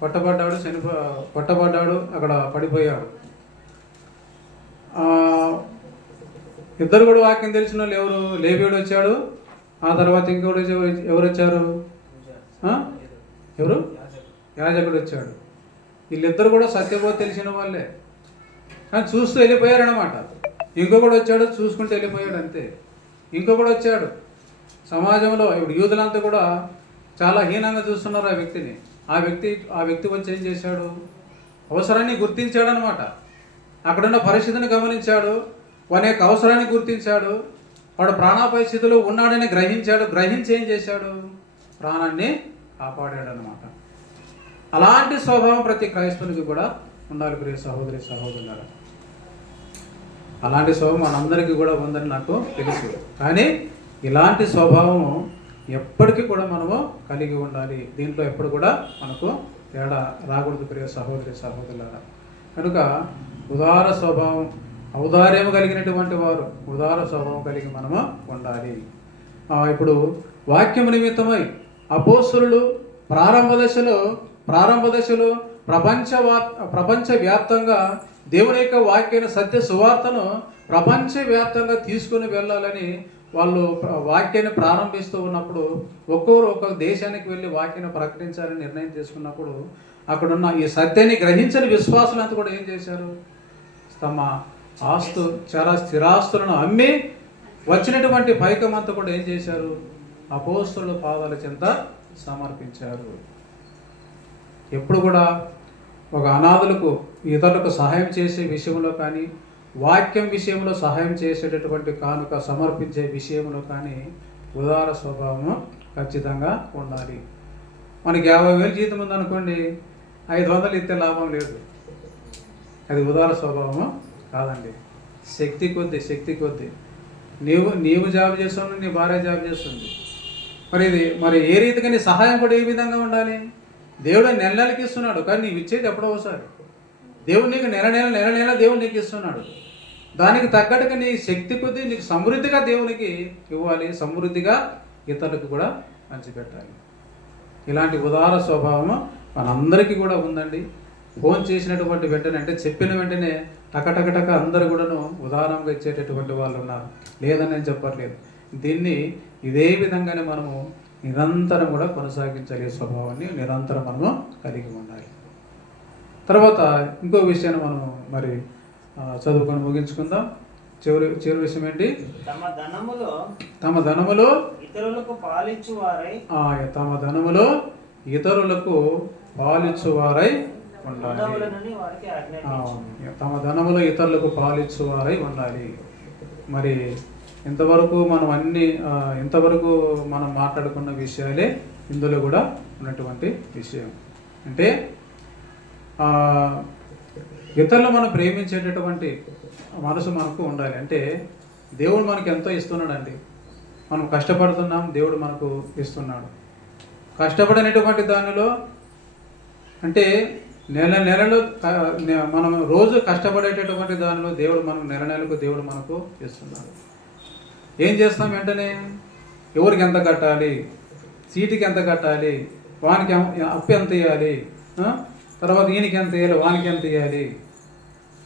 కొట్టబడ్డాడు, అక్కడ పడిపోయాడు. ఇద్దరు కూడా వాక్యం తెలిసిన వాళ్ళు ఎవరు? లేవీయుడు వచ్చాడు, ఆ తర్వాత ఇంకొకటి ఎవరు వచ్చారు? ఎవరు? యాజకుడు వచ్చాడు. వీళ్ళిద్దరు కూడా సత్యబోధ తెలిసిన వాళ్ళే, కానీ చూస్తూ వెళ్ళిపోయారు అనమాట. ఇంకొకడు వచ్చాడు, చూసుకుంటూ వెళ్ళిపోయాడు, అంతే. ఇంకొకడు వచ్చాడు. సమాజంలో ఇప్పుడు యూదులంతా కూడా చాలా హీనంగా చూస్తున్నారు ఆ వ్యక్తిని. ఆ వ్యక్తి వచ్చి ఏం చేశాడు? అవసరాన్ని గుర్తించాడు అనమాట. అక్కడున్న పరిస్థితిని గమనించాడు, వాని యొక్క అవసరాన్ని గుర్తించాడు, వాడు ప్రాణాపాయ స్థితిలో ఉన్నాడని గ్రహించాడు. గ్రహించి ఏం చేశాడు? ప్రాణాన్ని కాపాడాడు అనమాట. అలాంటి స్వభావం ప్రతి క్రైస్తవునికి కూడా ఉండాలి ప్రియ సహోదరి సహోదరులారా. అలాంటి స్వభావం మనందరికీ కూడా ఉందని నాకు తెలుసు. కానీ ఇలాంటి స్వభావం ఎప్పటికీ కూడా మనము కలిగి ఉండాలి. దీంట్లో ఎప్పుడు కూడా మనకు తేడా రాకూడదు ప్రియ సహోదరి సహోదరులారా. కనుక ఉదార స్వభావం, ఔదార్యం కలిగినటువంటి వారు ఉదార స్వభావం కలిగి మనము ఉండాలి. ఇప్పుడు వాక్యము నిమిత్తమై అపోస్తలులు ప్రారంభ దశలో ప్రపంచవ్యాప్తంగా దేవుని యొక్క వాక్యాన్ని, సత్య సువార్తను ప్రపంచవ్యాప్తంగా తీసుకుని వెళ్ళాలని వాళ్ళు వాక్యాన్ని ప్రారంభిస్తూ ఉన్నప్పుడు, ఒక్కొక్క దేశానికి వెళ్ళి వాక్యాన్ని ప్రకటించాలని నిర్ణయం చేసుకున్నప్పుడు, అక్కడున్న ఈ సత్యాన్ని గ్రహించని విశ్వాసులంతా కూడా ఏం చేశారు? తమ చాలా స్థిరాస్తులను అమ్మి వచ్చినటువంటి పైకమంతా కూడా ఏం చేశారు? అపోస్తలుల పాదాల చెంత సమర్పించారు. ఎప్పుడు కూడా ఒక అనాథులకు, ఇతరులకు సహాయం చేసే విషయంలో కానీ, వాక్యం విషయంలో సహాయం చేసేటటువంటి కానుక సమర్పించే విషయంలో కానీ ఉదార స్వభావము ఖచ్చితంగా ఉండాలి. మనకి 50,000 జీతం ఉందనుకోండి, 500 ఇస్తే లాభం లేదు. అది ఉదార స్వభావము కాదండి. శక్తి కొద్ది నీవు జాబ్ చేస్తున్నావు, నీ భార్య జాబ్ చేస్తుంది. మరి ఏ రీతిగా నీ సహాయం కూడా ఏ విధంగా ఉండాలి? దేవుడు నెలకి ఇస్తున్నాడు, కానీ నీవు ఇచ్చేది ఎప్పుడో ఒకసారి. దేవుడు నీకు నెల దేవుడు నీకు ఇస్తున్నాడు. దానికి తగ్గట్టుగా నీ శక్తి కొద్దీ నీకు సమృద్ధిగా దేవునికి ఇవ్వాలి, సమృద్ధిగా ఇతరులకు కూడా పంచిపెట్టాలి. ఇలాంటి ఉదార స్వభావము మనందరికీ కూడా ఉందండి. ఫోన్ చేసినటువంటి వెంటనే, అంటే చెప్పిన వెంటనే టక అందరూ కూడాను ఉదారంగా ఇచ్చేటటువంటి వాళ్ళు ఉన్నారు, లేదని నేను చెప్పట్లేదు. దీన్ని ఇదే విధంగానే మనము నిరంతరం కూడా కొనసాగించాలి. ఈ స్వభావాన్ని నిరంతరం మనము కలిగి ఉండాలి. తర్వాత ఇంకో విషయాన్ని మనం మరి చదువుకొని ముగించుకుందాం. చివరి విషయం ఏంటి? తమ ధనములో ఇతరులకు పాలిచ్చువారై ఉండాలి. తమ ధనములో ఇతరులకు పాలిచ్చువారై ఉండాలి. మరి ఇంతవరకు మనం మాట్లాడుకున్న విషయాలే ఇందులో కూడా ఉన్నటువంటి విషయం. అంటే ఇతరులు మనం ప్రేమించేటటువంటి మనసు మనకు ఉండాలి. అంటే దేవుడు మనకు ఎంతో ఇస్తున్నాడండి. మనం కష్టపడుతున్నాం, దేవుడు మనకు ఇస్తున్నాడు. కష్టపడినటువంటి దానిలో అంటే నెలలో మనం రోజు కష్టపడేటటువంటి దానిలో దేవుడు మనకు నెలకు దేవుడు మనకు ఇస్తున్నాడు. ఏం చేస్తాం? వెంటనే ఎవరికి ఎంత కట్టాలి, సీటుకి ఎంత కట్టాలి, వానికి అప్పు ఎంత ఇవ్వాలి, తర్వాత ఈయనకి ఎంత ఇవ్వాలి, వానికి ఎంత ఇవ్వాలి.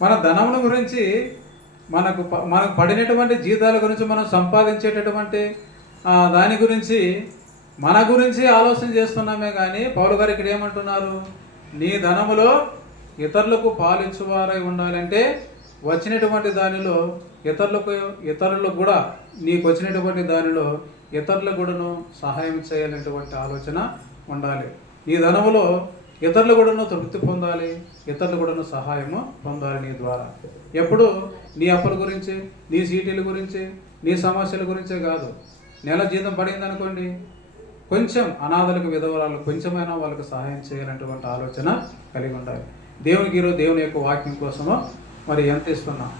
మన ధనముల గురించి, మనకు పడినటువంటి జీతాల గురించి, మనం సంపాదించేటటువంటి దాని గురించి, మన గురించి ఆలోచన చేస్తున్నామే. కానీ పౌలు గారు ఇక్కడ ఏమంటున్నారు? నీ ధనములో ఇతరులకు పాలిచ్చువారై ఉండాలంటే వచ్చినటువంటి దానిలో ఇతరులకు కూడా, నీకు వచ్చినటువంటి దానిలో ఇతరులకు కూడాను సహాయం చేయాలనేటువంటి ఆలోచన ఉండాలి. ఈ ధనములో ఇతరులు కూడాను తృప్తి పొందాలి, ఇతరులు కూడాను సహాయము పొందాలి నీ ద్వారా. ఎప్పుడు నీ అప్పుల గురించి, నీ సీటీల గురించి, నీ సమస్యల గురించే కాదు. నెల జీతం పడింది అనుకోండి, కొంచెం అనాథలకు, విధవరాలకు కొంచెమైనా వాళ్ళకి సహాయం చేయాలనేటువంటి ఆలోచన కలిగి ఉండాలి. దేవునికి ఈరోజు దేవుని యొక్క వాక్యం కోసము మరి ఎంత ఇస్తున్నాం.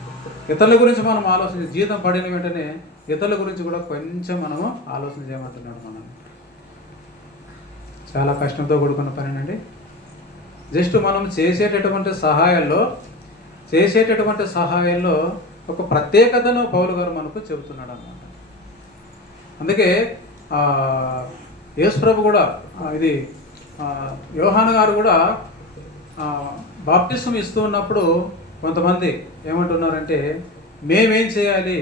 ఇతరుల గురించి మనం ఆలోచన, జీతం పడిన వెంటనే ఇతరుల గురించి కూడా కొంచెం మనము ఆలోచన చేయమంటున్నాడు. మనం చాలా కష్టంతో కూడుకున్న పనేనండి. జస్ట్ మనం చేసేటటువంటి సహాయాల్లో ఒక ప్రత్యేకతను పౌలు గారు మనకు చెబుతున్నాడు అన్నమాట. అందుకే యేసుప్రభు కూడా ఇది యోహాను గారు కూడా బాప్టిజం ఇస్తూ ఉన్నప్పుడు కొంతమంది ఏమంటున్నారంటే, మేమేం చేయాలి,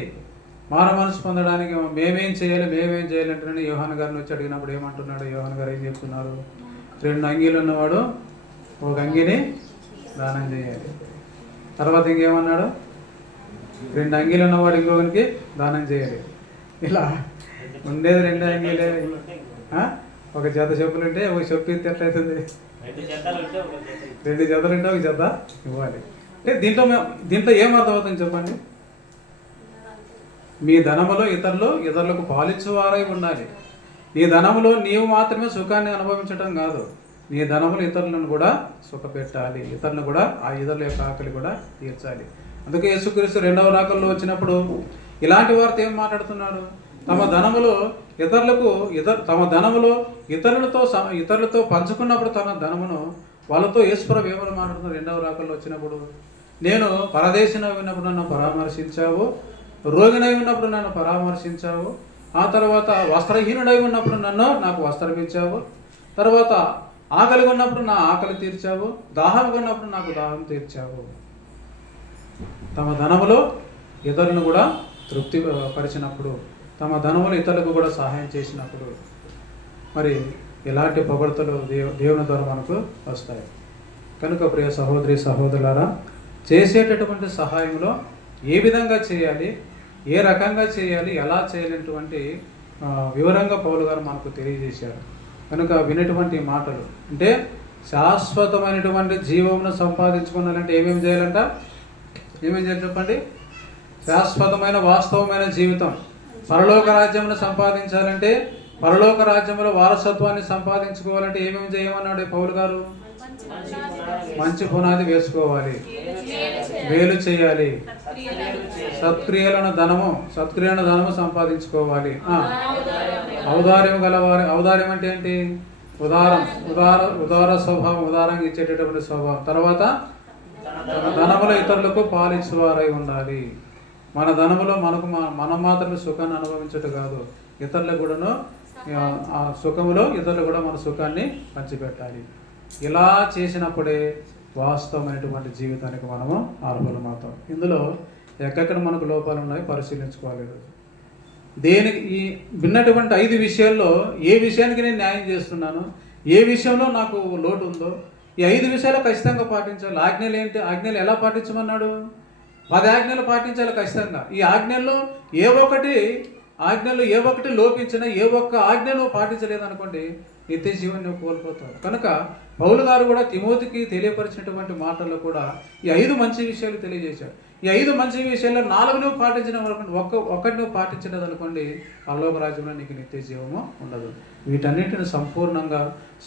మారు మనసు పొందడానికి మేమేం చేయాలి అంటున్నాడు. యోహాను గారిని వచ్చి అడిగినప్పుడు ఏమంటున్నాడు? యోహాను గారు ఏం చెప్తున్నారు? 2 అంగీలు ఉన్నవాడు 1 అంగీని దానం చేయాలి. తర్వాత ఇంకేమన్నాడు? 2 అంగీలు ఉన్నవాడు ఇంకొకరికి దానం చేయాలి. ఇలా ఉండేది 2 అంగీలే. ఒక జత చెప్పులు ఉంటే ఒక చెప్పు ఇస్తే ఎట్లయితుంది? 2 జతలు ఉంటే ఒక జత ఇవ్వాలి. అంటే దీంట్లో ఏం అర్థమవుతుంది చెప్పండి? మీ ధనములో ఇతరులకు పాలించువారై ఉండాలి. నీ ధనములో నీవు మాత్రమే సుఖాన్ని అనుభవించడం కాదు, నీ ధనములు ఇతరులను కూడా సుఖపెట్టాలి, ఇతరులను కూడా ఆ ఇతరుల యొక్క ఆకలి కూడా తీర్చాలి. అందుకే యేసుక్రీస్తు 2వ రాకల్లో వచ్చినప్పుడు ఇలాంటి వారితో ఏం మాట్లాడుతున్నాడు? తమ ధనములో ఇతరులతో పంచుకున్నప్పుడు తన ధనమును వాళ్ళతో యేసుప్రభు ఏమని మాట్లాడుతున్నారు? 2వ రాకల్లో వచ్చినప్పుడు, నేను పరదేశినై ఉన్నప్పుడు నన్ను పరామర్శించావు, రోగినై ఉన్నప్పుడు నన్ను పరామర్శించావు, ఆ తర్వాత వస్త్రహీనుడై ఉన్నప్పుడు నాకు వస్త్రం ఇచ్చావు, తర్వాత ఆకలి ఉన్నప్పుడు నా ఆకలి తీర్చావు, దాహం ఉన్నప్పుడు నాకు దాహం తీర్చావు. తమ ధనములో ఇతరులను కూడా తృప్తి పరిచినప్పుడు, తమ ధనములు ఇతరులకు కూడా సహాయం చేసినప్పుడు మరి ఎలాంటి పొగడ్తలు దేవుని ద్వారా మనకు వస్తాయి. కనుక ప్రియ సహోదరి సహోదరులారా, చేసేటటువంటి సహాయంలో ఏ విధంగా చేయాలి, ఏ రకంగా చేయాలి, ఎలా చేయాలనేటువంటి వివరంగా పౌలు గారు మనకు తెలియజేశారు. కనుక వినేటువంటి మాటలు అంటే శాశ్వతమైనటువంటి జీవమును సంపాదించుకోవాలంటే ఏమేమి చేయాలంట? ఏమేమి చేయాలి చెప్పండి? శాశ్వతమైన వాస్తవమైన జీవితం, పరలోక రాజ్యమును సంపాదించాలంటే, పరలోక రాజ్యంలో వారసత్వాన్ని సంపాదించుకోవాలంటే ఏమేమి చేయమన్నాడు పౌలు గారు? మంచి పునాది వేసుకోవాలి, వేలు చేయాలి, సత్క్రియలను ధనము సంపాదించుకోవాలి. ఔదార్యం గలవారి, ఔదార్యం అంటే ఏంటి? ఉదార స్వభావం, ఉదారంగా ఇచ్చేటటువంటి స్వభావం. తర్వాత ధనములో ఇతరులకు పాలిచ్చేవారై ఉండాలి. మన ధనములో మనం మాత్రమే సుఖాన్ని అనుభవించటం కాదు, ఇతరులకు కూడాను ఆ సుఖములో ఇతరులు కూడా మన సుఖాన్ని పంచిపెట్టాలి. ఇలా చేసినప్పుడే వాస్తవమైనటువంటి జీవితానికి మనము అర్హులమవుతాం. ఇందులో ఎక్కడెక్కడ మనకు లోపాలు ఉన్నాయో పరిశీలించుకోవాలి. దేనికి ఈ విన్నటువంటి 5 విషయాల్లో ఏ విషయానికి నేను న్యాయం చేస్తున్నాను, ఏ విషయంలో నాకు లోటు ఉందో ఈ 5 విషయాలు ఖచ్చితంగా పాటించాలి. ఆజ్ఞలు ఏంటి? ఆజ్ఞలు ఎలా పాటించమన్నాడు? 10 ఆజ్ఞలు పాటించాలి ఖచ్చితంగా. ఈ ఆజ్ఞల్లో ఏ ఒక్కటి లోపించినా, ఏ ఒక్క ఆజ్ఞ నువ్వు పాటించలేదనుకోండి, నిత్య జీవన్ నువ్వు కోల్పోతావు. కనుక పౌలు గారు కూడా తిమోతికి తెలియపరిచినటువంటి మాటల్లో కూడా ఈ 5 మంచి విషయాలు తెలియజేశాడు. ఈ 5 మంచి విషయాల్లో 4 నువ్వు పాటించడం అనుకోండి, ఒక్కటి నువ్వు పాటించలేదు అనుకోండి, పరలోక రాజ్యంలో నీకు నిత్య జీవము ఉండదు. వీటన్నిటిని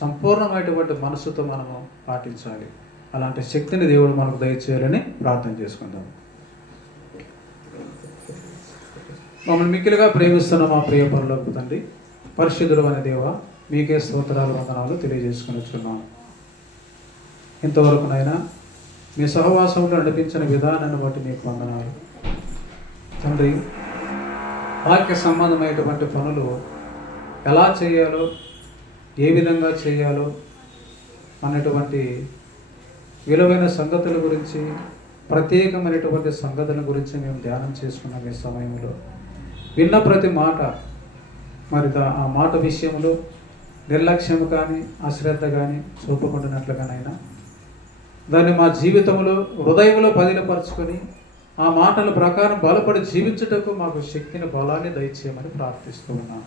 సంపూర్ణమైనటువంటి మనసుతో మనము పాటించాలి. అలాంటి శక్తిని దేవుడు మనకు దయచేయాలని ప్రార్థన చేసుకుందాం. మమ్మల్ని మిక్కిలిగా ప్రేమిస్తున్న మా ప్రియ పరలోకపు తండ్రి, పరిశుద్ధుడు అనే దేవ, మీకే స్తోత్రాలు వందనాలు తెలియజేసుకుని వచ్చున్నాను. ఇంతవరకునైనా మీ సహవాసంలో నడిపించిన విధానాన్ని బట్టి మీకు వందనాలు తండ్రి. వాక్య సంబంధమైనటువంటి పనులు ఎలా చేయాలో, ఏ విధంగా చేయాలో అన్నటువంటి విలువైన సంగతుల గురించి, ప్రత్యేకమైనటువంటి సంగతుల గురించి మేము ధ్యానం చేసుకున్నాం. ఈ సమయంలో విన్న ప్రతి మాట మరి ఆ మాట విషయంలో నిర్లక్ష్యం కానీ అశ్రద్ధ కానీ చూపకుండానట్లుగానైనా దాన్ని మా జీవితంలో హృదయంలో పదిలపరుచుకొని ఆ మాటల ప్రకారం బలపడి జీవించుటకు మాకు శక్తిని, బలాన్ని దయచేయమని ప్రార్థిస్తూ ఉన్నాం.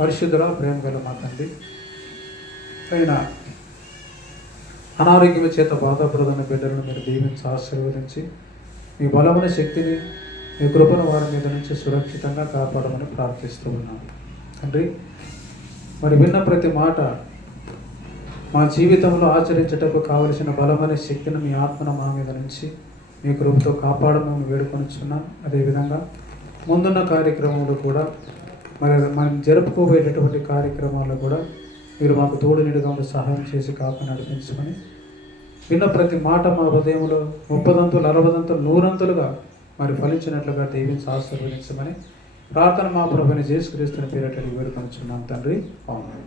పరిశుద్ధుడా, ప్రేమ గల మా తండ్రి అయినా అనారోగ్యం చేత బాధపడుతున్న బిడ్డలను మీరు దీవించి ఆశీర్వదించి మీ బలమైన శక్తిని మీ కృపను వారి మీద నుంచి సురక్షితంగా కాపాడమని ప్రార్థిస్తూ ఉన్నాను తండ్రి. మరి విన్న ప్రతి మాట మా జీవితంలో ఆచరించటకు కావలసిన బలమైన శక్తిని మీ ఆత్మను మా మీద నుంచి మీ కృపతో కాపాడమని వేడుకొనిచున్నాను. అదేవిధంగా ముందున్న కార్యక్రమాలు కూడా మరి మనం జరుపుకోబోయేటటువంటి కార్యక్రమాల్లో కూడా మీరు మాకు తోడు నీడుగా ఉండి సహాయం చేసి కాపాడి నడిపించమని, విన్న ప్రతి మాట మా హృదయంలో 30 60 100 మరి ఫలించినట్లుగా దీవించి ఆశీర్వదించమని ప్రార్థన మా ప్రభువైన యేసుక్రీస్తుని పేరిట వేడుకొనిచున్నాం తండ్రి. ఆమేన్.